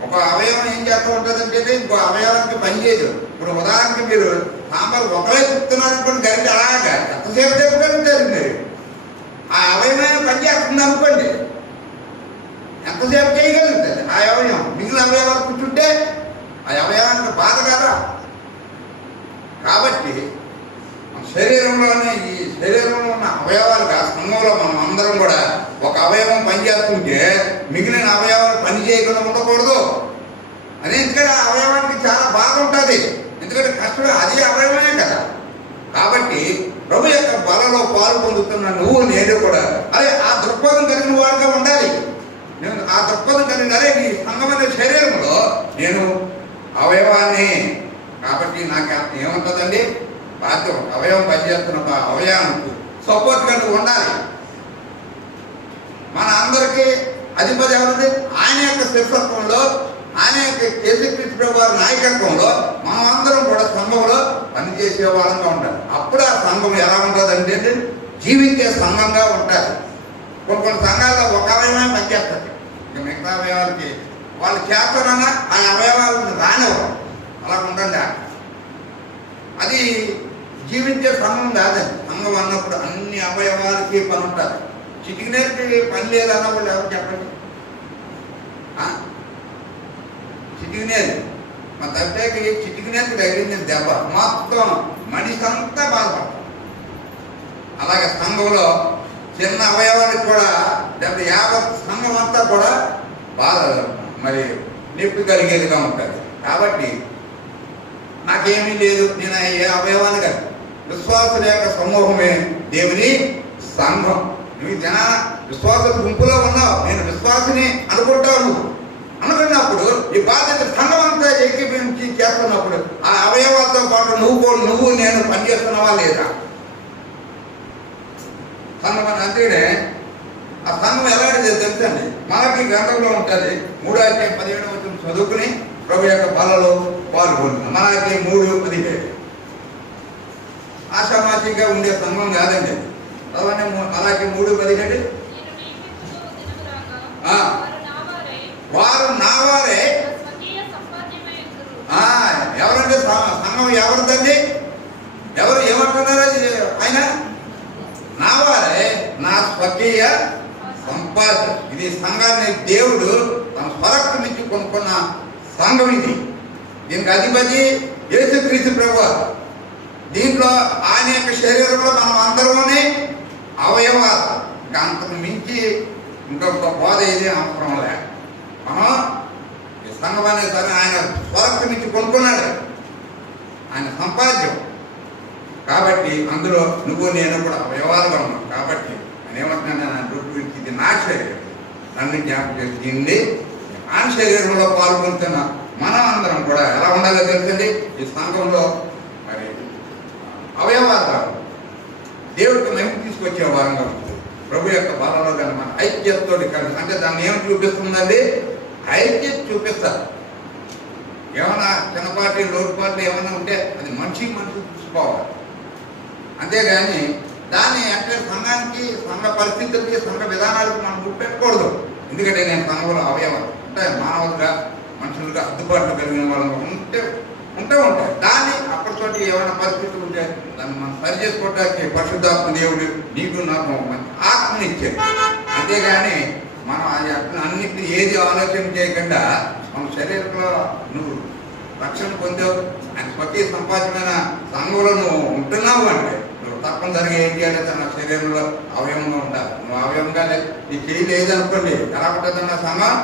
ఒక అవయవం ఏం చేస్తూ ఉంటుందంటే ఇంకో అవయవానికి పనిచేయదు. ఇప్పుడు ఉదాహరణకి మీరు సాంబార్ ఒకవే చెప్తున్నారు అనుకోండి, గరిట అలాగా ఎంతసేపు చెప్పుకుంటారు మీరు. ఆ అవయవమైన పనిచేస్తుంది అనుకోండి, ఎంతసేపు చేయగలుగుతుంది ఆ అవయవం. మిగిలిన అవయవాలు కూర్చుంటే ఆ అవయవానికి బాధ కదా. కాబట్టి శరీరంలోనే ఈ శరీరంలో ఉన్న అవయవాలుగా సంఘంలో మనం అందరం కూడా ఒక అవయవం పనిచేస్తుంటే మిగిలిన అవయవాలు పని చేయకుండా ఉండకూడదు. అదే ఎందుకంటే ఆ అవయవానికి చాలా బాధ ఉంటుంది. ఎందుకంటే కష్టం అది అవయవమే కదా. కాబట్టి ప్రభు యొక్క బలలో పాలు పొందుతున్న నువ్వు నేను కూడా అదే ఆ దృక్పథం కలిగిన వాడుగా ఉండాలి. నేను ఆ దృక్పథం కలిగిన అదే ఈ సంఘమైన శరీరంలో నేను అవయవాన్ని. కాబట్టి నాకు ఏముంటుందండి? బాధ్యత. అవయవం పనిచేస్తున్న అవయవానికి సపోర్ట్గా నువ్వు ఉండాలి. మన అందరికీ అధిపతి ఎవరండి? ఆయన యొక్క శిరస్సుత్వంలో, ఆయన యొక్క యేసుక్రీస్తు ప్రభువారి నాయకత్వంలో మనం అందరం కూడా సంఘంలో పనిచేసే వాళ్ళంగా ఉండాలి. అప్పుడు ఆ సంఘం ఎలా ఉంటుందంటే జీవించే సంఘంగా ఉంటుంది. కొన్ని సంఘాల్లో ఒక అవయవమే పనిచేస్తుంది, మిగతా అవయవాలకి వాళ్ళు చేస్తారన్నా ఆ అవయవాలను రానివ్వరు. అలా ఉండండి. అది జీవించే సంఘం కాదండి. సంఘం అన్నప్పుడు అన్ని అవయవాలకి పని ఉంటుంది. చిటికినేరికి పని లేదన్న వాళ్ళు ఎవరు చెప్పండి? చిటికినేది మా తప్పకి చిటికినేరికి తగిలింది దెబ్బ మొత్తం మనిషి అంతా బాధపడతాం. అలాగే సంఘంలో చిన్న అవయవానికి కూడా దెబ్బ యావత్ సంఘం అంతా కూడా బాధ మరి నొప్పి కలిగేదిగా ఉంటుంది. కాబట్టి నాకేమీ లేదు, నేను ఏ అవయవాన్ని కాదు. విశ్వాసుల యొక్క సమూహమే దేవుని సంఘం. నువ్వు జన విశ్వాస గుంపులో ఉన్నావు, నేను విశ్వాసిని అనుకుంటావు. నువ్వు అనుకున్నప్పుడు ఈ బాధ్యత సంఘం అంతా ఏకీభవించి చేస్తున్నప్పుడు ఆ అవయవాలతో పాటు నువ్వు నేను పనిచేస్తున్నావా లేదా? సంఘం అని అందుకనే ఆ సంఘం ఎలాంటిది తెలుసండి. మనకి గ్రంథంలో ఉంటుంది 3:17 చదువుకుని ప్రభు యొక్క బలలో పాల్గొంటున్నాం. మనకి 3:17 ఆషామాషిగా ఉండే సంఘం కాదండి. అలానే అలాగే 3:17 వారు నా వారే. ఎవరంటే సంఘం ఎవరిదండి? ఎవరు ఏమంటున్నారు? ఆయన నా వారే, నా స్వకీయ సంపాదన. ఇది సంఘాన్ని దేవుడు తన స్వరక్తి నుంచి కొనుక్కున్న సంఘం. ఇది దీనికి అధిపతి యేసుక్రీస్తు ప్రభువారు. దీంట్లో ఆయన యొక్క శరీరంలో మనం అందరూనే అవయవాలు ఇంకా అంతకు మించి ఇంకొక బోధ ఏది అవసరం లే. మనం ఈ సంఘం అనే సరే ఆయన స్వరక్తి నుంచి కొనుక్కున్నాడు, ఆయన సంపాద్యం. కాబట్టి అందులో నువ్వు నేను కూడా అవయవాలుగా ఉన్నాం. కాబట్టి నేను ఏమంటున్నాను, ఇది నా శరీరం, నన్ను జ్ఞాపకం చేసింది. ఆ శరీరంలో పాల్గొంటున్న మనం అందరం కూడా ఎలా ఉండాలో తెలుసండి. ఈ సంఘంలో మరి అవయవాలుగా దేవుడికి మేము తీసుకొచ్చే వారంగా ఉంటుంది. ప్రభు యొక్క బలంలో కానీ మన ఐక్యతతో కలిసి, అంటే దాన్ని ఏం చూపిస్తుందండి, ఐక్యత చూపిస్తారు. ఏమైనా చిన్నపాటి లోటుపాట్లు ఏమైనా ఉంటే అది మనిషి చూసుకోవాలి. అంతేగాని దాన్ని అంటే సంఘానికి, సంఘ పరిస్థితులకి, సంఘ విధానాలకు మనం గుర్తుపెట్టకూడదు. ఎందుకంటే నేను సంఘంలో అవయవాలు అంటే మానవులుగా, మనుషులుగా అద్దుబాట్లు కలిగిన వాళ్ళు ఉంటాయి. దాన్ని అప్పటితోటి ఏమైనా పరిస్థితులు ఉంటే దాన్ని మనం సరి చేసుకోవడానికి పరిశుద్ధాత్మ దేవుడు నీకు నాకు మంచి ఆత్మని ఇచ్చాడు. అంతేగాని మనం అది అన్నింటినీ ఏది ఆలోచన చేయకుండా మన శరీరంలో నువ్వు రక్షణ పొందావు, ఆయన స్వకీయ సంపాదమైన సంఘంలో నువ్వు ఉంటున్నావు అంటే నువ్వు తప్పనిసరిగా ఏం చేయాలి, తన శరీరంలో అవయవంగా ఉండాలి. నువ్వు అవయవంగా నీ చేయి లేదనుకోండి, ఎలా ఉంటుందన్న సంఘం?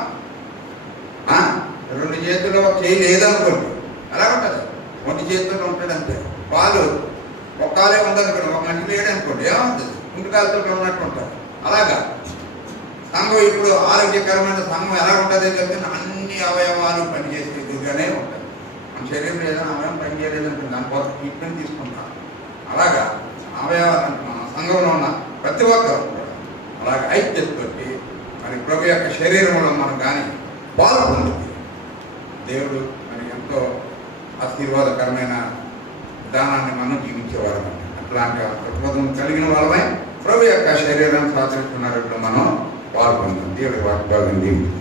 2 చేతుల్లో చేయి లేదనుకోండి ఎలా ఉంటుంది? 1 చేతుల్లో ఉంటాడు అంతే. పాలు ఒక్కాలే ఉందనుకోండి, ఒక మనిషి లేడనుకోండి ఏమవుతుంది? ఇంటికాలతో ఉన్నట్టు ఉంటారు. అలాగా సంఘం ఇప్పుడు ఆరోగ్యకరమైన సంఘం ఎలా ఉంటుంది అంటే అన్ని అవయవాలు పనిచేసేదిగానే ఉంటుంది. మన శరీరంలో ఏదైనా అవయవం పనిచేయలేదనుకోండి, దానికోసం ట్రీట్మెంట్ తీసుకుంటాం. అలాగా అవయవాలు సంఘంలో ఉన్న ప్రతి ఒక్కరు కూడా అలాగే ఐక్యతతోటి మరి ప్రభు యొక్క శరీరంలో మనం కానీ పాల్గొంటుంది. దేవుడు మరి ఎంతో ఆశీర్వాదకరమైన విధానాన్ని మనం జీవించేవాళ్ళం. అట్లాంటి ప్రతిపదం కలిగిన వాళ్ళమై ప్రభు యొక్క శరీరాన్ని సాధిస్తున్నట్లు మనం పాల్గొందాం. దేవుడి వాగ్దానం దీవించు.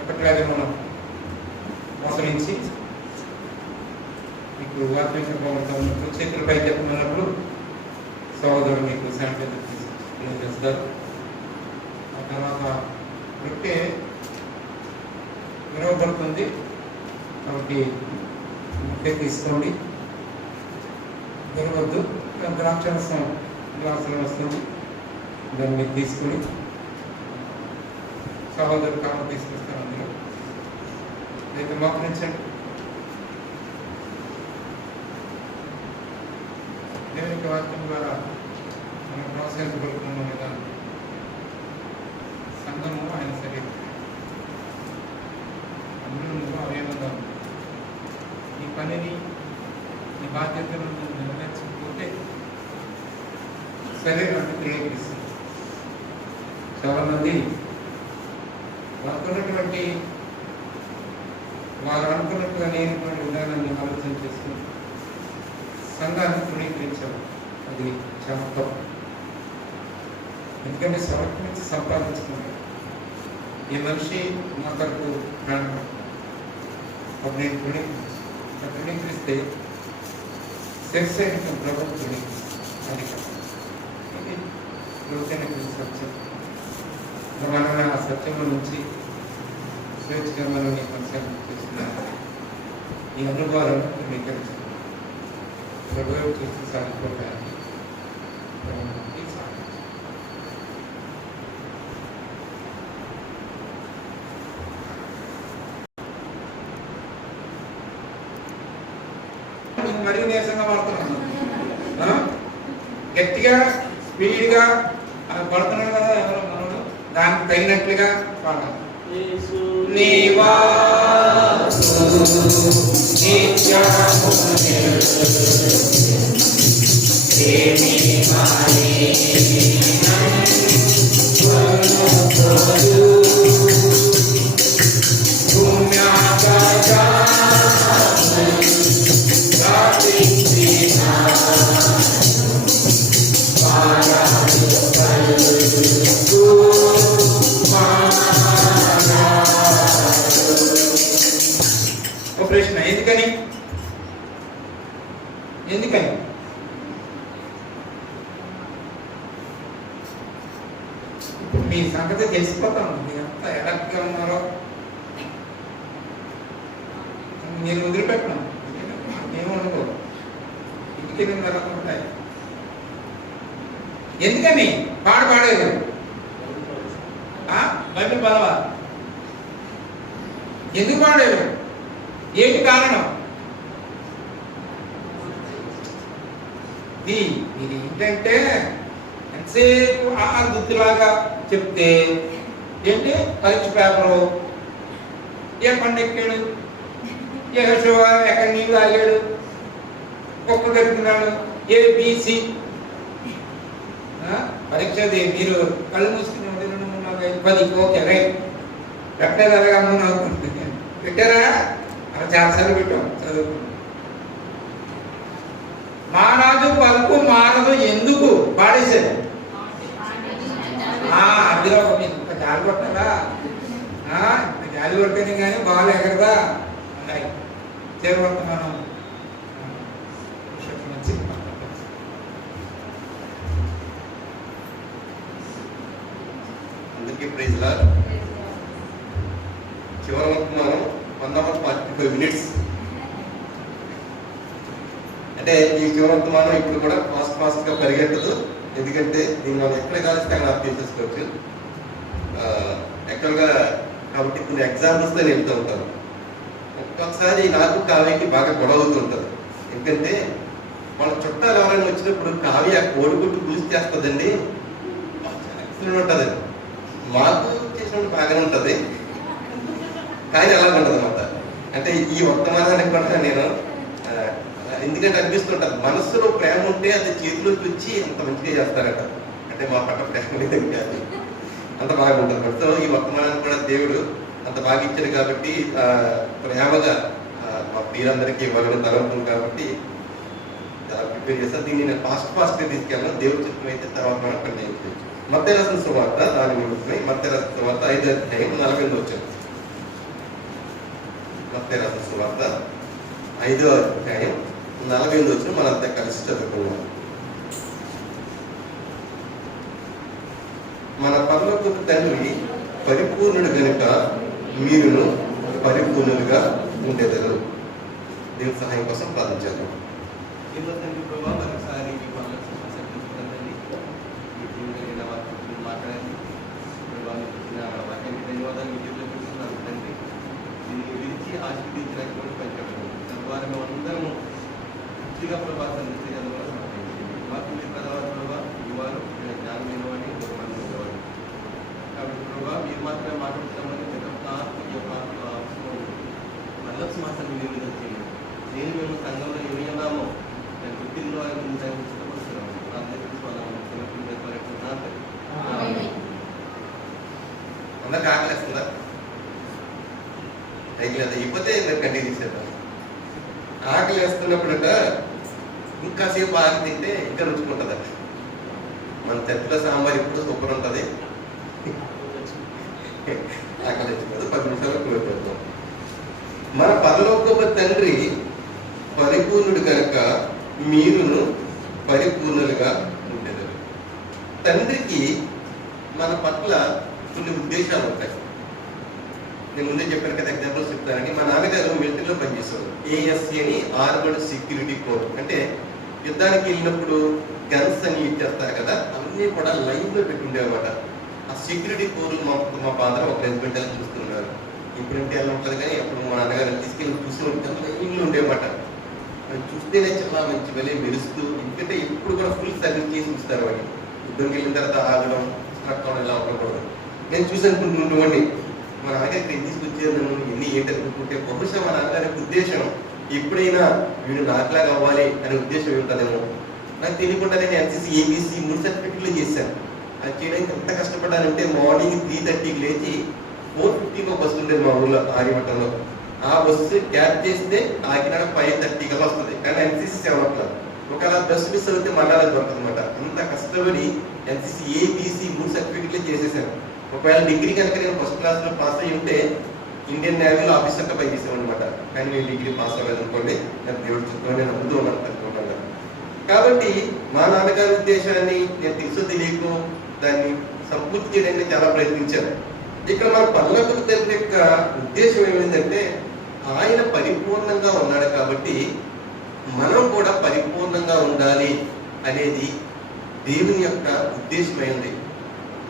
ఎప్పటిలాగే మనం మోసరించి మీకు వాక్యం చెప్పబడుతున్నప్పుడు చేతులపై చెప్పమన్నప్పుడు సహోదరుడు మీకు శానిటైజర్ చేస్తారు. ఆ తర్వాత రొట్టె విరవబడుతుంది కాబట్టి ముఖ్య తీసుకోండి, విరవద్దు. ద్రాక్షరసం గ్లాసులు వస్తుంది, దాన్ని మీరు తీసుకొని సహోదరు కావాలి తీసుకొస్తారు. అందులో అయితే మోకరించండి. దేవునికి వాక్యం ద్వారా మనం ప్రోత్సహించబడుతున్న విధానం సంఘము ఆయన శరీరం అందులో అవయవంగా ఉంది. ఈ పనిని, ఈ బాధ్యతలను నెరవేర్చకపోతే శరీరాన్ని ప్రేరేపిస్తుంది. చాలామంది వారు అనుకున్నట్టుగా లేనటువంటి విధానాన్ని ఆలోచన చేస్తుంది, సంఘాన్ని తృణీకరించారు. అది చాలా తప్పు. ఎందుకంటే స్వరక్తి నుంచి సంపాదించుకున్నాడు. ఈ మనిషి నా తరపు ప్రాణం అప్పుడు నేను తృణీకరిస్తే శరీరం ప్రభుత్వం తృణీకరిస్తుంది. అది ఇది లోతైన సత్యం. మనం ఆ సత్యం నుంచి స్వేచ్ఛగా మనల్ని కొనసాగిస్తున్నారు. ఈ అనుభవాలను తృణీకరించారు. ప్రభువు చూసి సాగిపోతారు. మరీ నీరసంగా పడుతున్నాను, గట్టిగా స్పీడ్గా పడుతున్నాడు కదా ఎవరో మనోడు, దానికి తగినట్లుగా పాడాలి. ప్రశ్న, ఎందుకని ఇప్పుడు మీ సంగతి తెలిసిపోతాం. మీరంతా ఎలాగా ఉన్నారో మీరు వదిలిపెట్టడం ఇంకెనిమిది ఉంటాయి. ఎందుకని పాడేరు బైబిల్ పదవా? ఎందుకు పాడేరు? ఏంటి కారణం? ఇది ఏంటంటే ఎంతసేపు ఆహార గుర్తులాగా చెప్తే ఏంటి పరీక్ష పేపరు ఏ పండు ఎక్కాడు, ఏ ఎక్కడ నీళ్ళు తాగాడు, ఒక్క గడుపుతున్నాడు, ఏబిసి పరీక్ష. మీరు కళ్ళు మూసుకుని 1, 2, 3, 4, 5, 10 ఓకే రైట్ పెట్టలేదు. అలాగే అమ్మ పెట్టారా? అలా చాలాసార్లు పెట్టాం చదువుకున్నాం. మారాదు పలుకు మారదు ఎందుకు పాడేశారు? అందులో ఇంకా గాలి కొట్టారా? ఇంకా గాలి కొట్టాను కానీ బాగా ఎగరదా? చేరువంత మనం అందరికీ ప్రైజ్ లార్డ్. చివరి వరకు మనం 1:45 minutes. అంటే ఈ చివరంతమానం ఇప్పుడు కూడా ఫాస్ట్గా పరిగెట్టదు. ఎందుకంటే దీన్ని మనం ఎక్కడ కాలిస్తే అక్కడ ఆఫ్ చేసేసుకోవచ్చు. యాక్చువల్గా కాబట్టి కొన్ని ఎగ్జాంపుల్స్తో నేను వెళ్తూ ఉంటాను. ఒక్కొక్కసారి నాకు కావ్యకి బాగా గొడవ అవుతూ ఉంటుంది. ఎందుకంటే వాళ్ళ చుట్టాలు ఎవరైనా వచ్చినప్పుడు కావ్య కోడిగుడ్డు పులుసు చేస్తుందండి, ఉంటుందండి. మాకు చేసినప్పుడు బాగానే ఉంటుంది, కానీ అలా ఉండదు అనమాట. అంటే ఈ వర్తమానానికి కూడా నేను ఎందుకంటే అనిపిస్తుంటారు, మనస్సులో ప్రేమ ఉంటే అది చేతిలోకి వచ్చి అంత మంచిగా చేస్తారట. అంటే మా పట్ల ప్రేమ లేదని కాదు, అంత బాగుంటుంది. సో ఈ వర్తమానాన్ని కూడా దేవుడు అంత బాగా ఇచ్చాడు కాబట్టి ప్రేమగా మా ప్రియులందరికీ ఇవ్వాలని తలంపులు కాబట్టి చాలా ప్రిపేర్ చేస్తాను. దీన్ని నేను ఫాస్ట్గా తీసుకెళ్ళాను. దేవుడు చిత్రం అయితే తర్వాత మనం పని మత్తయి రాసిన సువార్త దాని ముందుకుని మత్తయి రాసిన సువార్త 5వ అధ్యాయం 48 వచ్చాను. మత్తయి రాసిన సువార్త 5వ అధ్యాయం 48 వచ్చిన మనంతా కలిసి చదువుకున్నాం. మన పరలోకపు తండ్రి పరిపూర్ణుడు కనుక మీరును పరిపూర్ణులుగా ఉండేదరు. దేవుని సహాయం కోసం ప్రార్థించారు. తండ్రి ప్రభావ మరొకసారి మాట్లాడండి. వాక్యానికి ధన్యవాదాలు మీకు చూపిస్తున్నాను తండ్రి. దీన్ని విరిచి ఆశీర్వదించినటువంటి పంచాడు తద్వారా మేము అందరము పూర్తిగా ప్రభావం మాకు మీరు ప్రధాన ప్రభావ ఇవ్వాలి, జ్ఞానమైన వాడిని గౌరవాన్ని ఇవ్వాలి. కాబట్టి ప్రభావ మీరు మాత్రమే మాట్లాడుతామని మల్లక్స్ మాత్రం వినియోగం చేయండి. నేను మేము సంఘంలో ఏమి ఉన్నామో నేను పుట్టిన అందరికి ఆకలిస్తుందా? అయితే అయిపోతే మీరు కంటిన్యూ చేసేద్దాం. ఆకలి వేస్తున్నప్పుడట ఇంకాసేపు ఆగి తింటే ఇంకా రుచుకుంటుందట. మన చర్చలో సాంబార్ ఇప్పుడు సూపర్ ఉంటుంది. ఆకలి వచ్చిపోతే 10 నిమిషాలు కూలిపోతాం. మన పరలోకపు తండ్రి పరిపూర్ణుడు కనుక మీరును పరిపూర్ణులుగా ఉండేది. తండ్రికి మన పట్ల కొన్ని ఉద్దేశాలు ఉంటాయి. నేను ముందే చెప్పాను కదా, ఎగ్జాంపుల్స్ చెప్తానని. మా నాన్నగారు మిలిటరీలో పనిచేస్తారు. ASC అని ఆర్మడ్ సెక్యూరిటీ కోర్. అంటే యుద్ధానికి వెళ్ళినప్పుడు గన్స్ అని ఇచ్చేస్తారు కదా, అవన్నీ కూడా లైన్లో పెట్టుండేవన్నమాట. ఆ సెక్యూరిటీ కోర్ మా ఫాదర్ ఒక రెజిమెంట్ అని చూస్తున్నారు. ఇప్పుడంటే ఎలా ఉంటుంది కానీ అప్పుడు మా నాన్నగారు తీసుకెళ్ళి చూసి ఉంటారు, లైన్లో ఉండేవన్నమాట. అది చూస్తేనే చాలా మంచి వెళ్ళి మెరుస్తూ, ఎందుకంటే ఎప్పుడు కూడా ఫుల్ సర్వీస్ చేసి చూస్తారు. వాడిని యుద్ధంకి వెళ్ళిన తర్వాత ఆగడం స్ట్రక్ ఇలా ఉండకూడదు. నేను చూసి అనుకుంటున్నాను మా నాన్నగారికి నేను తీసుకొచ్చాను ఎన్ని ఏంటనుకుంటే బహుశా మా నాన్నగారి ఉద్దేశం ఎప్పుడైనా వీడు నాకులాగా అవ్వాలి అనే ఉద్దేశం ఉంటుందేమో. నాకు తెలియకుండా నేను NCC ABC 3 సర్టిఫికెట్లు చేశాను. అది చేయడానికి ఎంత కష్టపడ్డానంటే మార్నింగ్ 3:30కి లేచి 4:50కి ఒక బస్సు ఉండేది మా ఊళ్ళో ఆర్యవటంలో. ఆ బస్సు క్యాబ్ చేస్తే కాకినాడ 5:30 కల్లా వస్తుంది, కానీ NCC 7 o'clock. ఒకవేళ బస్సు మిస్ అవుతే మళ్ళా దొరకదు అనమాట. అంత కష్టపడి NCC ABC 3 సర్టిఫికెట్లు చేసేసాను. ఒకవేళ డిగ్రీ కనుక నేను ఫస్ట్ క్లాస్లో పాస్ అయ్యి ఉంటే ఇండియన్ నేవీలో ఆఫీసర్గా పనిచేసాను అనమాట. కానీ నేను డిగ్రీ పాస్ అవ్వలేదు అనుకోండి. నేను దేవుడి చుట్టూ నేను నమ్ముతూ ఉన్నాను తప్పకుండా. కాబట్టి మా నాన్నగారి ఉద్దేశాన్ని నేను తెలుసో తెలియకు దాన్ని సంపూర్తి చేయడానికి చాలా ప్రయత్నించాను. ఇక్కడ మన పరలోకపు తండ్రి యొక్క ఉద్దేశం ఏమైందంటే ఆయన పరిపూర్ణంగా ఉన్నాడు కాబట్టి మనం కూడా పరిపూర్ణంగా ఉండాలి అనేది దేవుని యొక్క ఉద్దేశమైంది.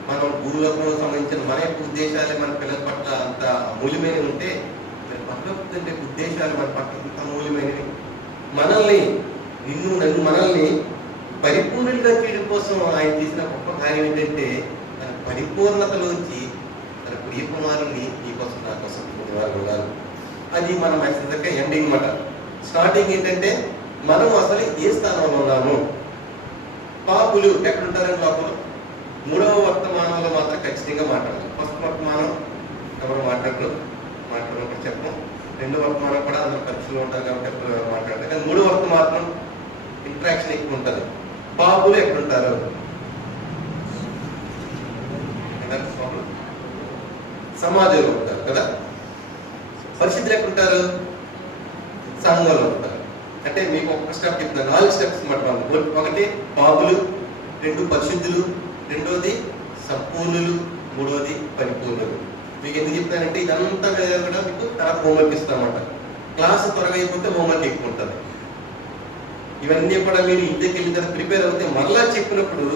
మనం భూలోకంలో సంబంధించిన మన యొక్క ఉద్దేశాలే మన పిల్లల పట్ల అంత అమూల్యమైనవి ఉంటే పట్ల ఉద్దేశాలు మన పట్ల అంత అమూల్యమైనవి. మనల్ని మనల్ని పరిపూర్ణంగా చేయడం కోసం ఆయన చేసిన గొప్ప కార్యం ఏంటంటే తన పరిపూర్ణతలోంచి తన ప్రియ కుమారుని నీ కోసం నా కోసం వారు ఉండాలి. అది మన మెసేజ్ ఎండింగ్ మాట. స్టార్టింగ్ ఏంటంటే మనం అసలు ఏ స్థానంలో ఉన్నాము. పాపులు ఎక్కడుంటారని లోపల 3వ వర్తమానంలో మాత్రం ఖచ్చితంగా మాట్లాడాలి. ఫస్ట్ వర్తమానం ఎవరు మాట్లాడడం చెప్పం. 2వ వర్తమానం కూడా అందరూ పరీక్షలు ఉంటారు కాబట్టి ఎవరు మాట్లాడతారు. కానీ 3వ వర్తమానం ఇంట్రాక్షన్ ఎక్కువ ఉంటుంది. పాపులు ఎక్కడుంటారు? సమాజంలో ఉంటారు కదా. పరిశుద్ధులు ఎక్కడుంటారు? సంఘంలో ఉంటారు. అంటే మీకు ఒక స్టెప్ చెప్తాను, 4 స్టెప్స్ మాట. ఒకటి పాపులు, 2 పరిశుద్ధులు, 2వది సంపూర్ణులు, 3వది పరిపూర్ణులు. మీకు ఎందుకు చెప్తానంటే ఇదంతా కూడా మీకు తర్వాత హోంవర్క్ ఇస్తామన్నమాట. క్లాస్ త్వరగా అయిపోతే హోంవర్క్ ఎక్కువ ఉంటుంది. ఇవన్నీ కూడా మీరు ఇంటికి వెళ్ళిన తర్వాత ప్రిపేర్ అవుతే మరలా చెప్పినప్పుడు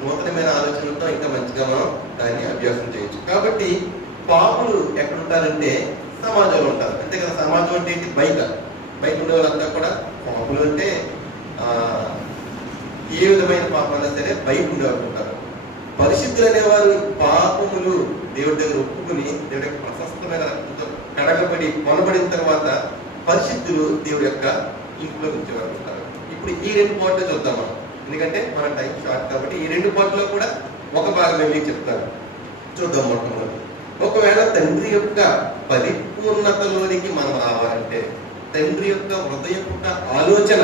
నూతనమైన ఆలోచనలతో ఇంకా మంచిగా మనం దాన్ని అభ్యాసం చేయొచ్చు. కాబట్టి పాపులు ఎక్కడుంటారంటే సమాజంలో ఉంటారు. అంతే కదా. సమాజం అంటే ఏంటి? బయట ఉండే వాళ్ళంతా కూడా పాపులు అంటే ఏ విధమైన పాపాలైనా సరే బయట ఉండేవాళ్ళు ఉంటారు. పరిశుద్ధులు అనేవారు పాపములు దేవుడి దగ్గర ఒప్పుకుని దేవుడి యొక్క ప్రశస్తమైన రక్తంతో కడగబడి కొనబడిన తర్వాత పరిశుద్ధులు దేవుడి యొక్క ఇంట్లో ఉంచేవారు ఉంటారు. ఇప్పుడు ఈ 2 పార్ట్లు చూద్దాం మనం, ఎందుకంటే మన టైం షార్ట్ కాబట్టి ఈ 2 పార్ట్లో కూడా ఒక భాగం మీకు చెప్తాను. చూద్దాం. మొట్టమొదటి, ఒకవేళ తండ్రి యొక్క పరిపూర్ణతలోనికి మనం రావాలంటే, తండ్రి యొక్క హృదయం యొక్క ఆలోచన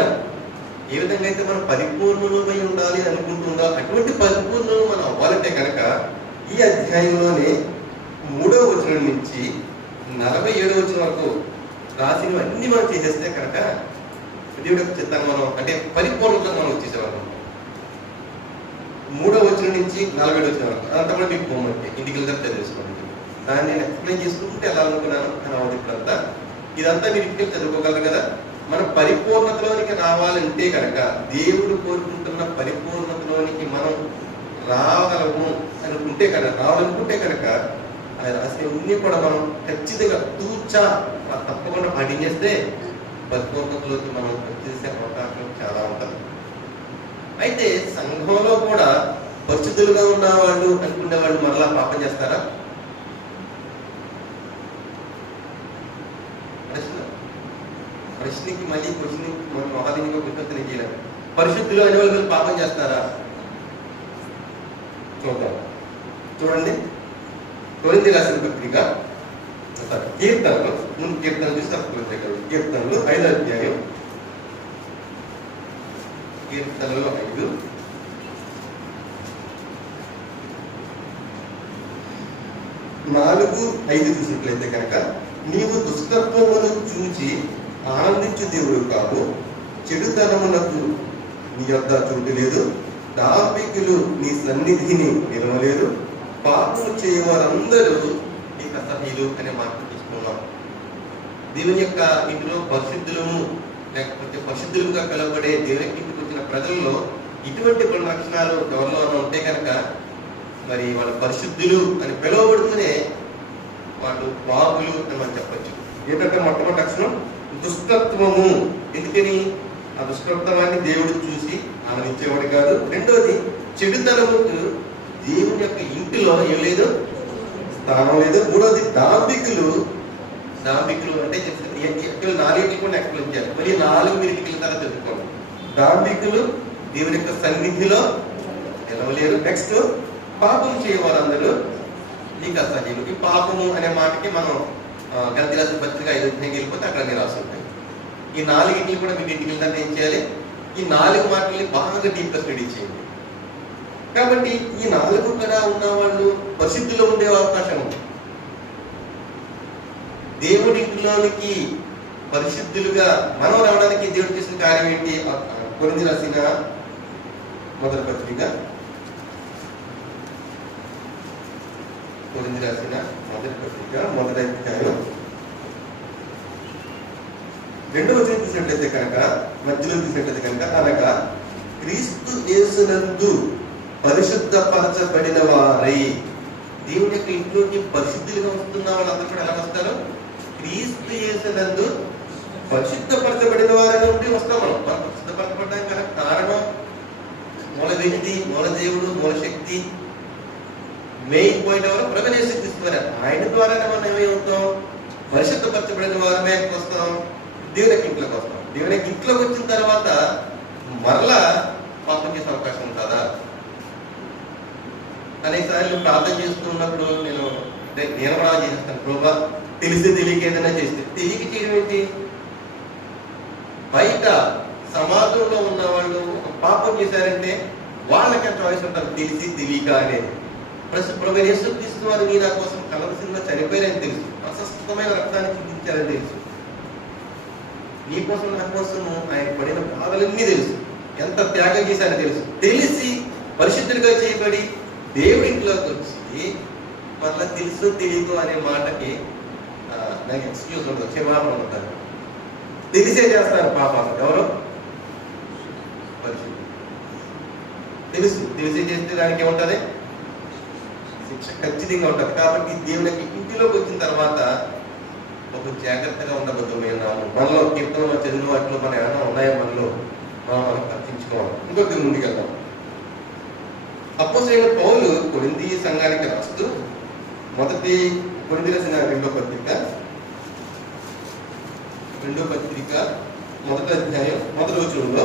ఏ విధంగా అయితే మనం పరిపూర్ణమై ఉండాలి అనుకుంటుందో అటువంటి పరిపూర్ణం మనం అవ్వాలంటే కనుక ఈ అధ్యాయంలోనే 3వ వచనం నుంచి 47వ వచనం వరకు రాసినవన్నీ మనం చేసేస్తే కనుక దేవుడి యొక్క చిత్తాన్ని మనం అంటే పరిపూర్ణతను మనం వచ్చేసేవాళ్ళం. 3వ వచనం నుంచి 47వ వచనం వరకు అదంతా కూడా మీకు హోంవర్క్ ఇంటికి వెళ్తే చదివేసుకోండి. దాన్ని నేను ఎక్స్ప్లెయిన్ చేసుకుంటే ఎలా అనుకున్నాను అని అవ్వదు. ఇప్పుడంతా ఇదంతా మీరు ఇంటికి చదువుకోగలరు కదా. మన పరిపూర్ణతలోనికి రావాలంటే కనుక దేవుడు కోరుకుంటున్న పరిపూర్ణతలోనికి మనం రాగలము అనుకుంటే కనుక రావాలనుకుంటే కనుక ఆయన రాసినవన్నీ కూడా మనం ఖచ్చితంగా తప్పకుండా పాటించేస్తే పరిపూర్ణతలోకి మనం వచ్చేసే అవకాశం చాలా ఉంటుంది. అయితే సంఘంలో కూడా పరిశుద్ధులుగా ఉన్నవాళ్ళు అనుకునే వాళ్ళు మరలా పాపం చేస్తారా? ప్రశ్నకి మళ్ళీ క్వశ్చన్ మనం ఆధునిక విజ్ఞప్తి చేయలేము. పరిశుద్ధులు అనే వాళ్ళు పాపం చేస్తారా? చూడండి. కొరింథీ రాసిన పత్రిక కీర్తనలు ముందు కీర్తనలు చూసి కీర్తనలు 5వ అధ్యాయం కీర్తనలు 5 4-5 చూసినట్లయితే కనుక నీవు దుష్టత్వమును చూచి ఆనందించు దేవుడు కాదు, చెడుతనమునకు నీ యొద్ద చోటు లేదు, డాంబికులు నీ సన్నిధిని నిలవలేదు, పాపము చేయవారందరూ నీకు అసహ్యులు అనే మాట తీసుకున్నాం. దేవుని యొక్క ఇంటిలో పరిశుద్ధులము లేకపోతే పరిశుద్ధులుగా పిలువబడే దేవుని ఇంటికి వచ్చిన ప్రజల్లో ఇటువంటి కొన్ని లక్షణాలు ఎవరిలో ఉంటే కనుక మరి వాళ్ళు పరిశుద్ధులు అని పిలువబడుతూనే వాళ్ళు పాపులు అని మనం చెప్పచ్చు. ఏంటంటే మొట్టమొదటి లక్షణం దుష్టత్వము. ఎందుకని? ఆ దుష్టత్వాన్ని దేవుడు చూసి ఆనందించేవాడు కాదు. రెండోది చెడుతనముకు దేవుని యొక్క ఇంటిలో ఏం లేదు, స్థానం లేదు. మూడోది డాంబికులు అంటే 4 కూడా ఎక్స్ప్లెయిన్ చేయాలి. మరి 4 మీరు ఇంటికి తర్వాత చదువుకోండి. డాంబికులు దేవుని యొక్క సన్నిధిలో నిలవలేరు. నెక్స్ట్ పాపం చేయవారందరూ నీకు అసహ్యులు. ఈ పాపము అనే మాటకి మనం గలతీ రాసిన పత్రిక 5వ అధ్యాయం వెళ్ళిపోతే అక్కడ అన్ని రాసి ఉంటాయి. ఈ 4 కూడా మీకు ఇంటికి వెళ్తాను ఏం చేయాలి? ఈ 4 మాటల్ని బాగా డీప్గా స్టడీ చేయండి. కాబట్టి ఈ 4 కూడా ఉన్న వాళ్ళు పరిశుద్ధిలో ఉండే అవకాశం ఉంది. దేవుడి ఇంటిలోనికి పరిశుద్ధులుగా మనం రావడానికి దేవుడు చేసిన కార్యం ఏంటి? కొరింథీ రాసిన మొదటి పత్రిక మొదటి అధ్యాయం రెండవ వచనం చూసినట్లయితే కనుక, మధ్యలో చూసినట్లయితే కనుక, అనగా క్రీస్తు యేసునందు పరిశుద్ధపరచబడిన వారై. దేవుని యొక్క ఇంట్లోకి పరిశుద్ధులుగా వస్తున్న వాళ్ళందరూ కూడా ఎలా వస్తారు? క్రీస్తు యేసునందు పరిశుద్ధపరచబడిన వారిగా ఉండి వస్తాం. మనం పరిశుద్ధపరచబడడానికి కనుక కారణం మూల వ్యక్తి, మూల దేవుడు, మూల శక్తి, మెయిన్ పాయింట్ ఎవరు? ప్రభువైన యేసుక్రీస్తు వారు. ఆయన ద్వారానే మనం ఏమవుతాం? పరిశుద్ధపరచబడిన వారమే వస్తాం, దేవుని ఇంట్లోకి వస్తాం. దేవుని ఇంట్లోకి వచ్చిన తర్వాత మరలా పాపం చేసే అవకాశం ఉంటుందా? అనేకసార్లు ప్రార్థన చేస్తున్నప్పుడు నేను ప్రార్థన చేస్తాను, ప్రభా తెలిసి తెలియక ఏదైనా చేస్తే. తెలియక చేయడం ఏంటి? బయట సమాజంలో ఉన్న వాళ్ళు పాపం చేశారంటే వాళ్ళకి చాయిస్ ఉంటారు, తెలిసి తెలియక అనేది. ప్రభువైన యేసుక్రీస్తు వారు మీ నా కోసం కలవసిందిగా చనిపోయారని తెలుసు, అస్వస్థమైన రక్తాన్ని చిందించారని తెలుసు, నీ కోసం నా కోసం ఆయన పడిన బాధలన్నీ తెలుసు, ఎంత త్యాగం చేశారని తెలుసు. తెలిసి పరిశుద్ధుడిగా చేయబడి దేవుడి ఇంట్లోకి వచ్చి మళ్ళీ తెలుసు తెలియదు అనే మాటకి నాకు ఎక్స్క్యూజ్ ఉండదు, క్షమాపణ ఉంటారు. తెలిసే చేస్తారు పాపాలు. ఎవరు? పరిశుద్ధుడు. తెలిసే చేస్తే దానికి ఏముంటుంది? శిక్ష ఖచ్చితంగా ఉంటుంది. కాబట్టి దేవునికి ఇంటిలోకి వచ్చిన తర్వాత ఒక జాగ్రత్తగా ఉండబోద్దు. మనలో కీర్తనలో చదివిన వాటిలో మన ఏమైనా ఉన్నాయో మనలో మనం కర్తించుకోవాలి. ఇంకొక ముందుకెళ్దాం. అపోస్తలుడైన పౌలు కొరింథీ సంఘానికి రాస్తూ మొదటి కొరింథీ రాసిన రెండో పత్రిక మొదటి అధ్యాయం మొదటి వచనంలో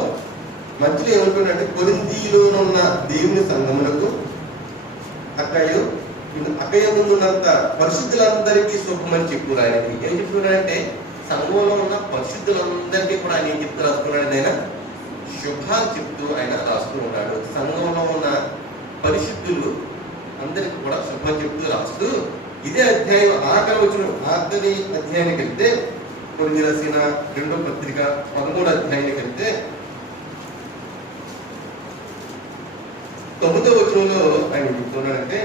మధ్యలో ఏమంటున్నాడంటే, కొరింథీలోనున్న దేవుని సంఘములకు అక్కయ్య ముందున్నంత పరిశుద్ధులందరికీ శుభమని చెప్పురు. ఆయనకి ఏం చెప్తున్నాడంటే, సంఘంలో ఉన్న పరిశుద్ధులందరికీ కూడా ఆయన ఏం చెప్తూ రాస్తున్నాడు? ఆయన శుభాలు చెప్తూ ఆయన రాస్తూ ఉన్నాడు. సంఘంలో ఉన్న పరిశుద్ధులు అందరికి కూడా శుభం చెప్తూ రాస్తూ, ఇదే అధ్యాయం ఆఖరి అధ్యాయానికి వెళ్తే, కొరింథీ రాసిన రెండో పత్రిక 13వ అధ్యాయానికి వెళ్తే 9వ వచనంలో ఆయన చెప్తున్నాడంటే,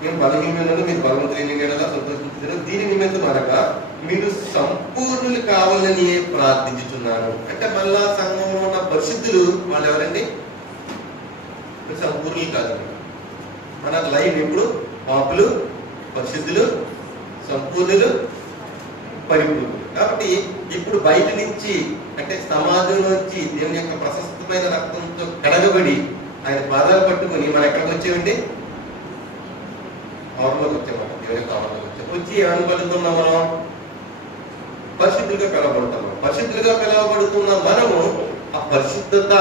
మేము బలహీనులను మీరు బలవంతులైన సంతోషించారు, దీని నిమిత్తం అనగా మీరు సంపూర్ణులు కావాలని ప్రార్థించుతున్నాను. అంటే మళ్ళా సంఘంలో ఉన్న పరిశుద్ధులు వాళ్ళు ఎవరండి? సంపూర్ణులు కాదు. మన లైన్ ఎప్పుడు పాపులు, పరిశుద్ధులు, సంపూర్ణులు, పరిపూర్ణులు. కాబట్టి ఇప్పుడు బయట నుంచి అంటే సమాజం నుంచి దేవుని యొక్క ప్రశస్తమైన రక్తంతో కడగబడి ఆయన పాదాలు పట్టుకుని మనం ఎక్కడికి వచ్చామండి? ఆవరణలోకి వచ్చామట. దేవుని యొక్క ఆవరణలోకి వచ్చాం. వచ్చి ఏమని పడుతున్నాం? మనం పరిశుద్ధులుగా పిలవబడుతున్నాం. పరిశుద్ధులుగా పిలవబడుతున్న మనము ఆ పరిశుద్ధత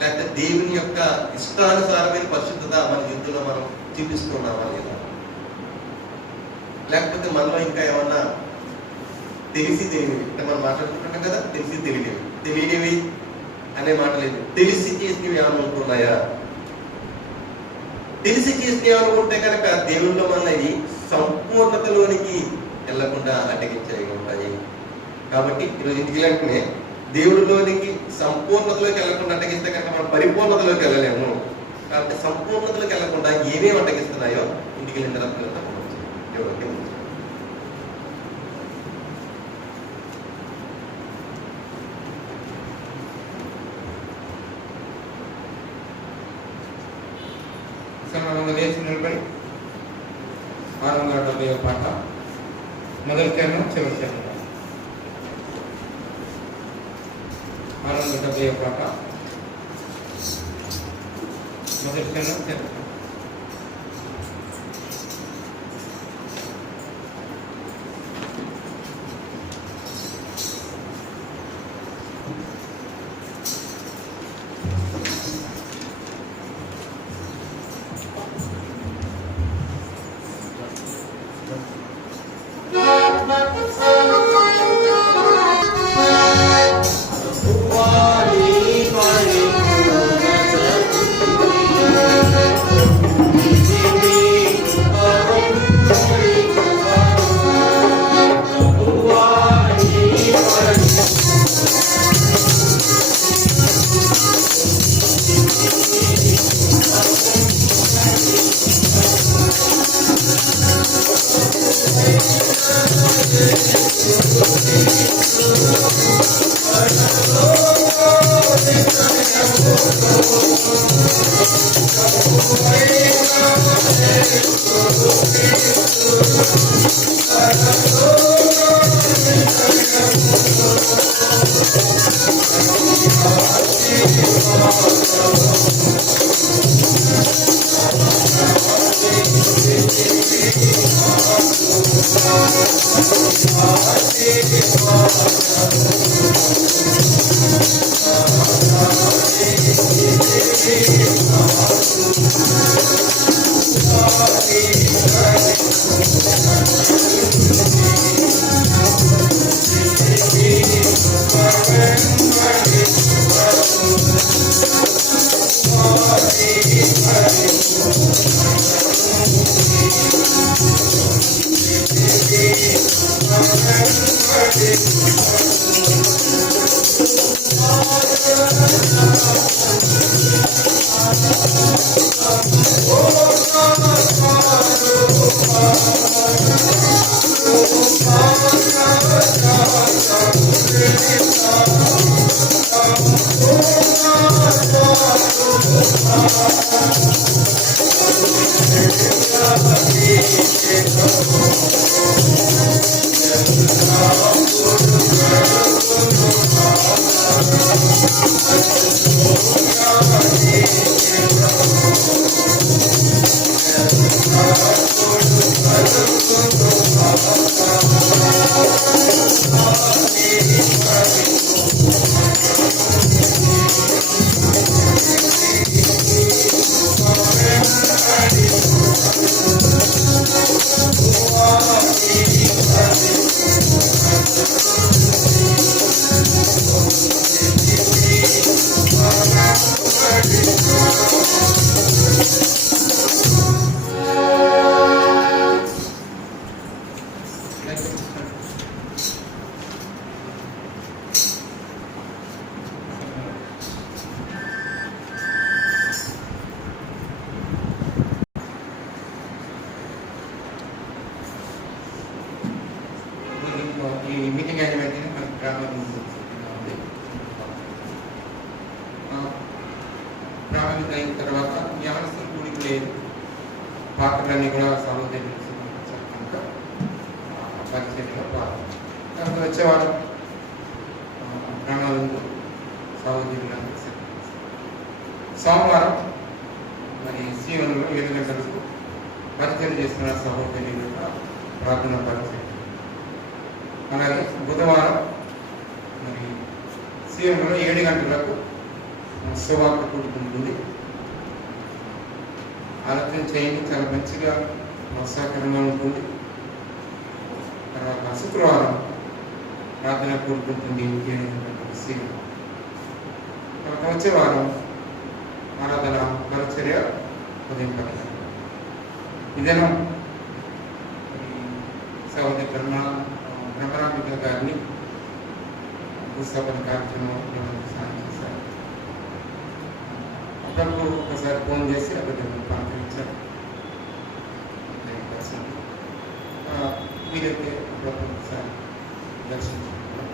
లేకపోతే దేవుని యొక్క ఇష్టానుసారమైన పరిశుద్ధత మన జీవితంలో మనం చూపిస్తున్నామా లేదా? లేకపోతే మనలో ఇంకా ఏమన్నా తెలిసి తెలియనివి అంటే మనం మాట్లాడుకుంటున్నాం కదా, తెలియనివి అనే మాట లేదు. తెలిసి చేసినవి ఏమైనా ఉంటున్నాయా? తెలిసి చేసినవి ఏమైనా ఉంటే కనుక దేవుల్లో మనది సంపూర్ణతలోనికి వెళ్లకుండా అడ్డగించేవి ఉంటాయి. కాబట్టి ఈరోజు ఇంటికి దేవుడిలోనికి సంపూర్ణతలోకి వెళ్లకుండా అడ్డగిస్తే కనుక మనం పరిపూర్ణతలోకి వెళ్ళలేము. కాబట్టి సంపూర్ణతలోకి వెళ్లకుండా ఏమేమి అడ్డగిస్తున్నాయో ఇంటికి వెళ్ళిన తర్వాత దేవుడికి లేచి నిలబడి 670వ పాట మొదటి చరణం చివరి చరణం. 670వ పాట మొదటి చరణం చివరి చరణం. ఈ మీటింగ్ అయిన వెంటనే మనకి ప్రారంభించింది. ప్రారంభించిన అయిన తర్వాత జ్ఞానస్తులు కూడికి లేదు, పాత్రలన్నీ కూడా సహోదరులు కనుక పరిచయంలో తర్వాత వచ్చేవారు ప్రణాళిక సహోదరులు. సోమవారం మరి సీవన్లో 7 గంటలకు పరిచయం చేస్తున్న సహోదరుల యొక్క ప్రార్థన పరిచయం. అలాగే బుధవారం మరి సీఎంలో 7 గంటలకు సువార్త కూడుకుంటుంది. ఆలోచన చేయండి, చాలా మంచిగా ఉత్సాహకరంగా ఉంటుంది. తర్వాత శుక్రవారం ప్రార్థన కూడుకుంటుంది 7 గంటలకు సీఎం. తర్వాత వచ్చే వారం ఆరాధన పరిచర్య ఉదయం 10. ఇదేనా సహోదరి బ్రహ్మరాంబిక గారిని భూస్థాపన కార్యక్రమం సాయం చేశారు. అక్కడికి ఒకసారి ఫోన్ చేసి అక్కడ పాల్గొనించారు. వీరైతే ఒకసారి దర్శించుకుంటున్నారు.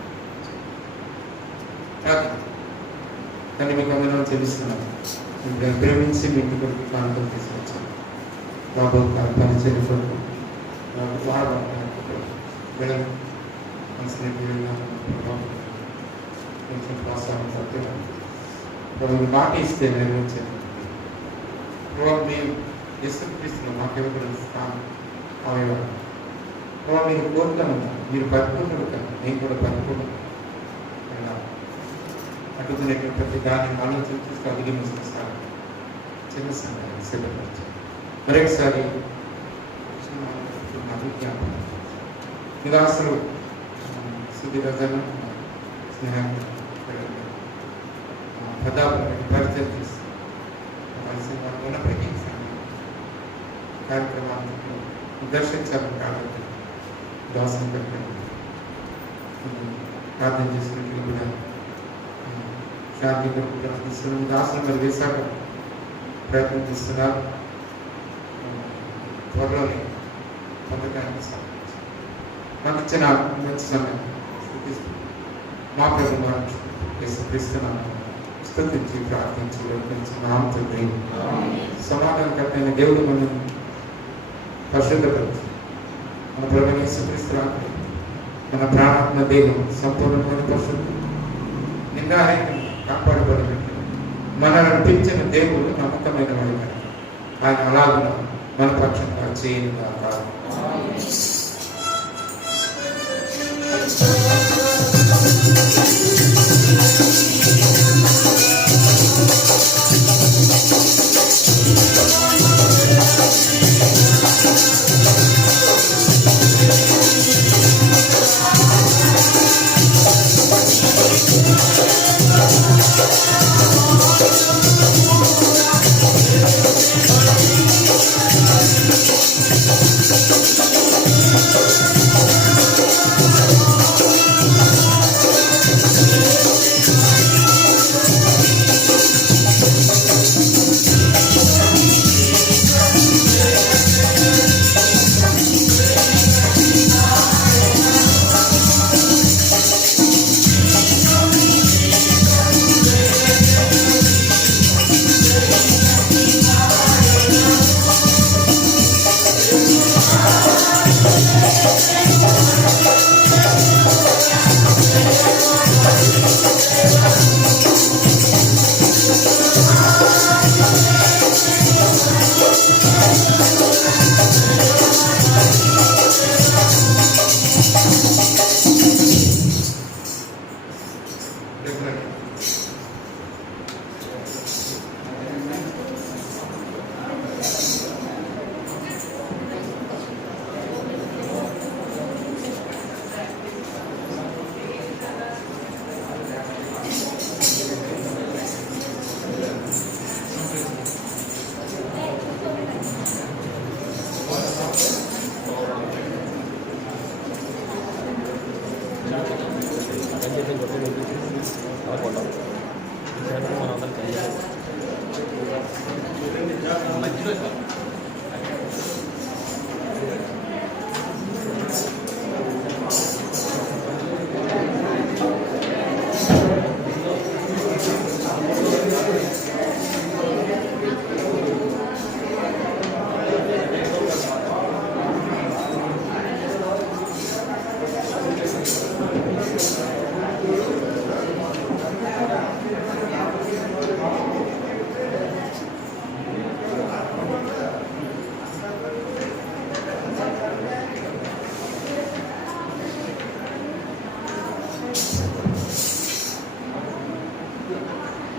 కానీ మీకు అందరం తెలుస్తున్నాను, ప్రేమించి మీ ఇంటి కొరకు ప్రాంతం తీసుకొచ్చాను. బాబు పరిచయం కొరకు వెళ్ళం కొంచెం ప్రోత్సాహం సత్యం మాట ఇస్తే నెరవేర్చాను. మేము యేసుక్రీస్తును మాకెవరు స్థానం అవయవాడు. మీరు కోరుతాను, మీరు పరిపూర్ణుడు కదా, నేను కూడా పరిపూర్ణం అడుగుతున్నటువంటి ప్రతి దాన్ని మనం చూస్తూ అధిగమిస్తాను. చిన్న సమయాన్ని సిద్ధపరిచాను. మరొకసారి జ్ఞాపకం నిరాశలు శుద్ధి రజన స్నేహం ప్రతాపం పరిచయం చేస్తాను. ఉన్నప్పటికీ కార్యక్రమాలను దర్శించాలని కాబట్టి దాసం పెట్టండి. ప్రార్థన చేసినట్లు కూడా శాంతి కొరకు ప్రార్థిస్తున్నాం. దాసులు మరి వేశాక ప్రయత్నం చేస్తున్నారు. త్వరలోనే పొందడానికి మాకు ఇచ్చిన మంచి సమయం మా ప్రభుత్వం యేసుక్రీస్తున్నాను. స్తుతించి ప్రార్థించి వేడుకుంటున్నాం తండ్రి. సమాధానకర్తైన దేవుడు మనం పరిశుద్ధపరచు. మన ప్రభువైన యేసుక్రీస్తు రాకడ మన ప్రాణాత్మ దేహం సంపూర్ణమైన పరిశుద్ధం నిందారహితంగా కాపాడబడినట్లు మనల్ని పిలిచిన దేవుడు నమ్మకమైన వాడు. ఆయన అలాగున మన పక్షంగా చేయను కాక.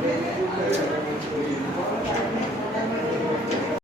Thank you.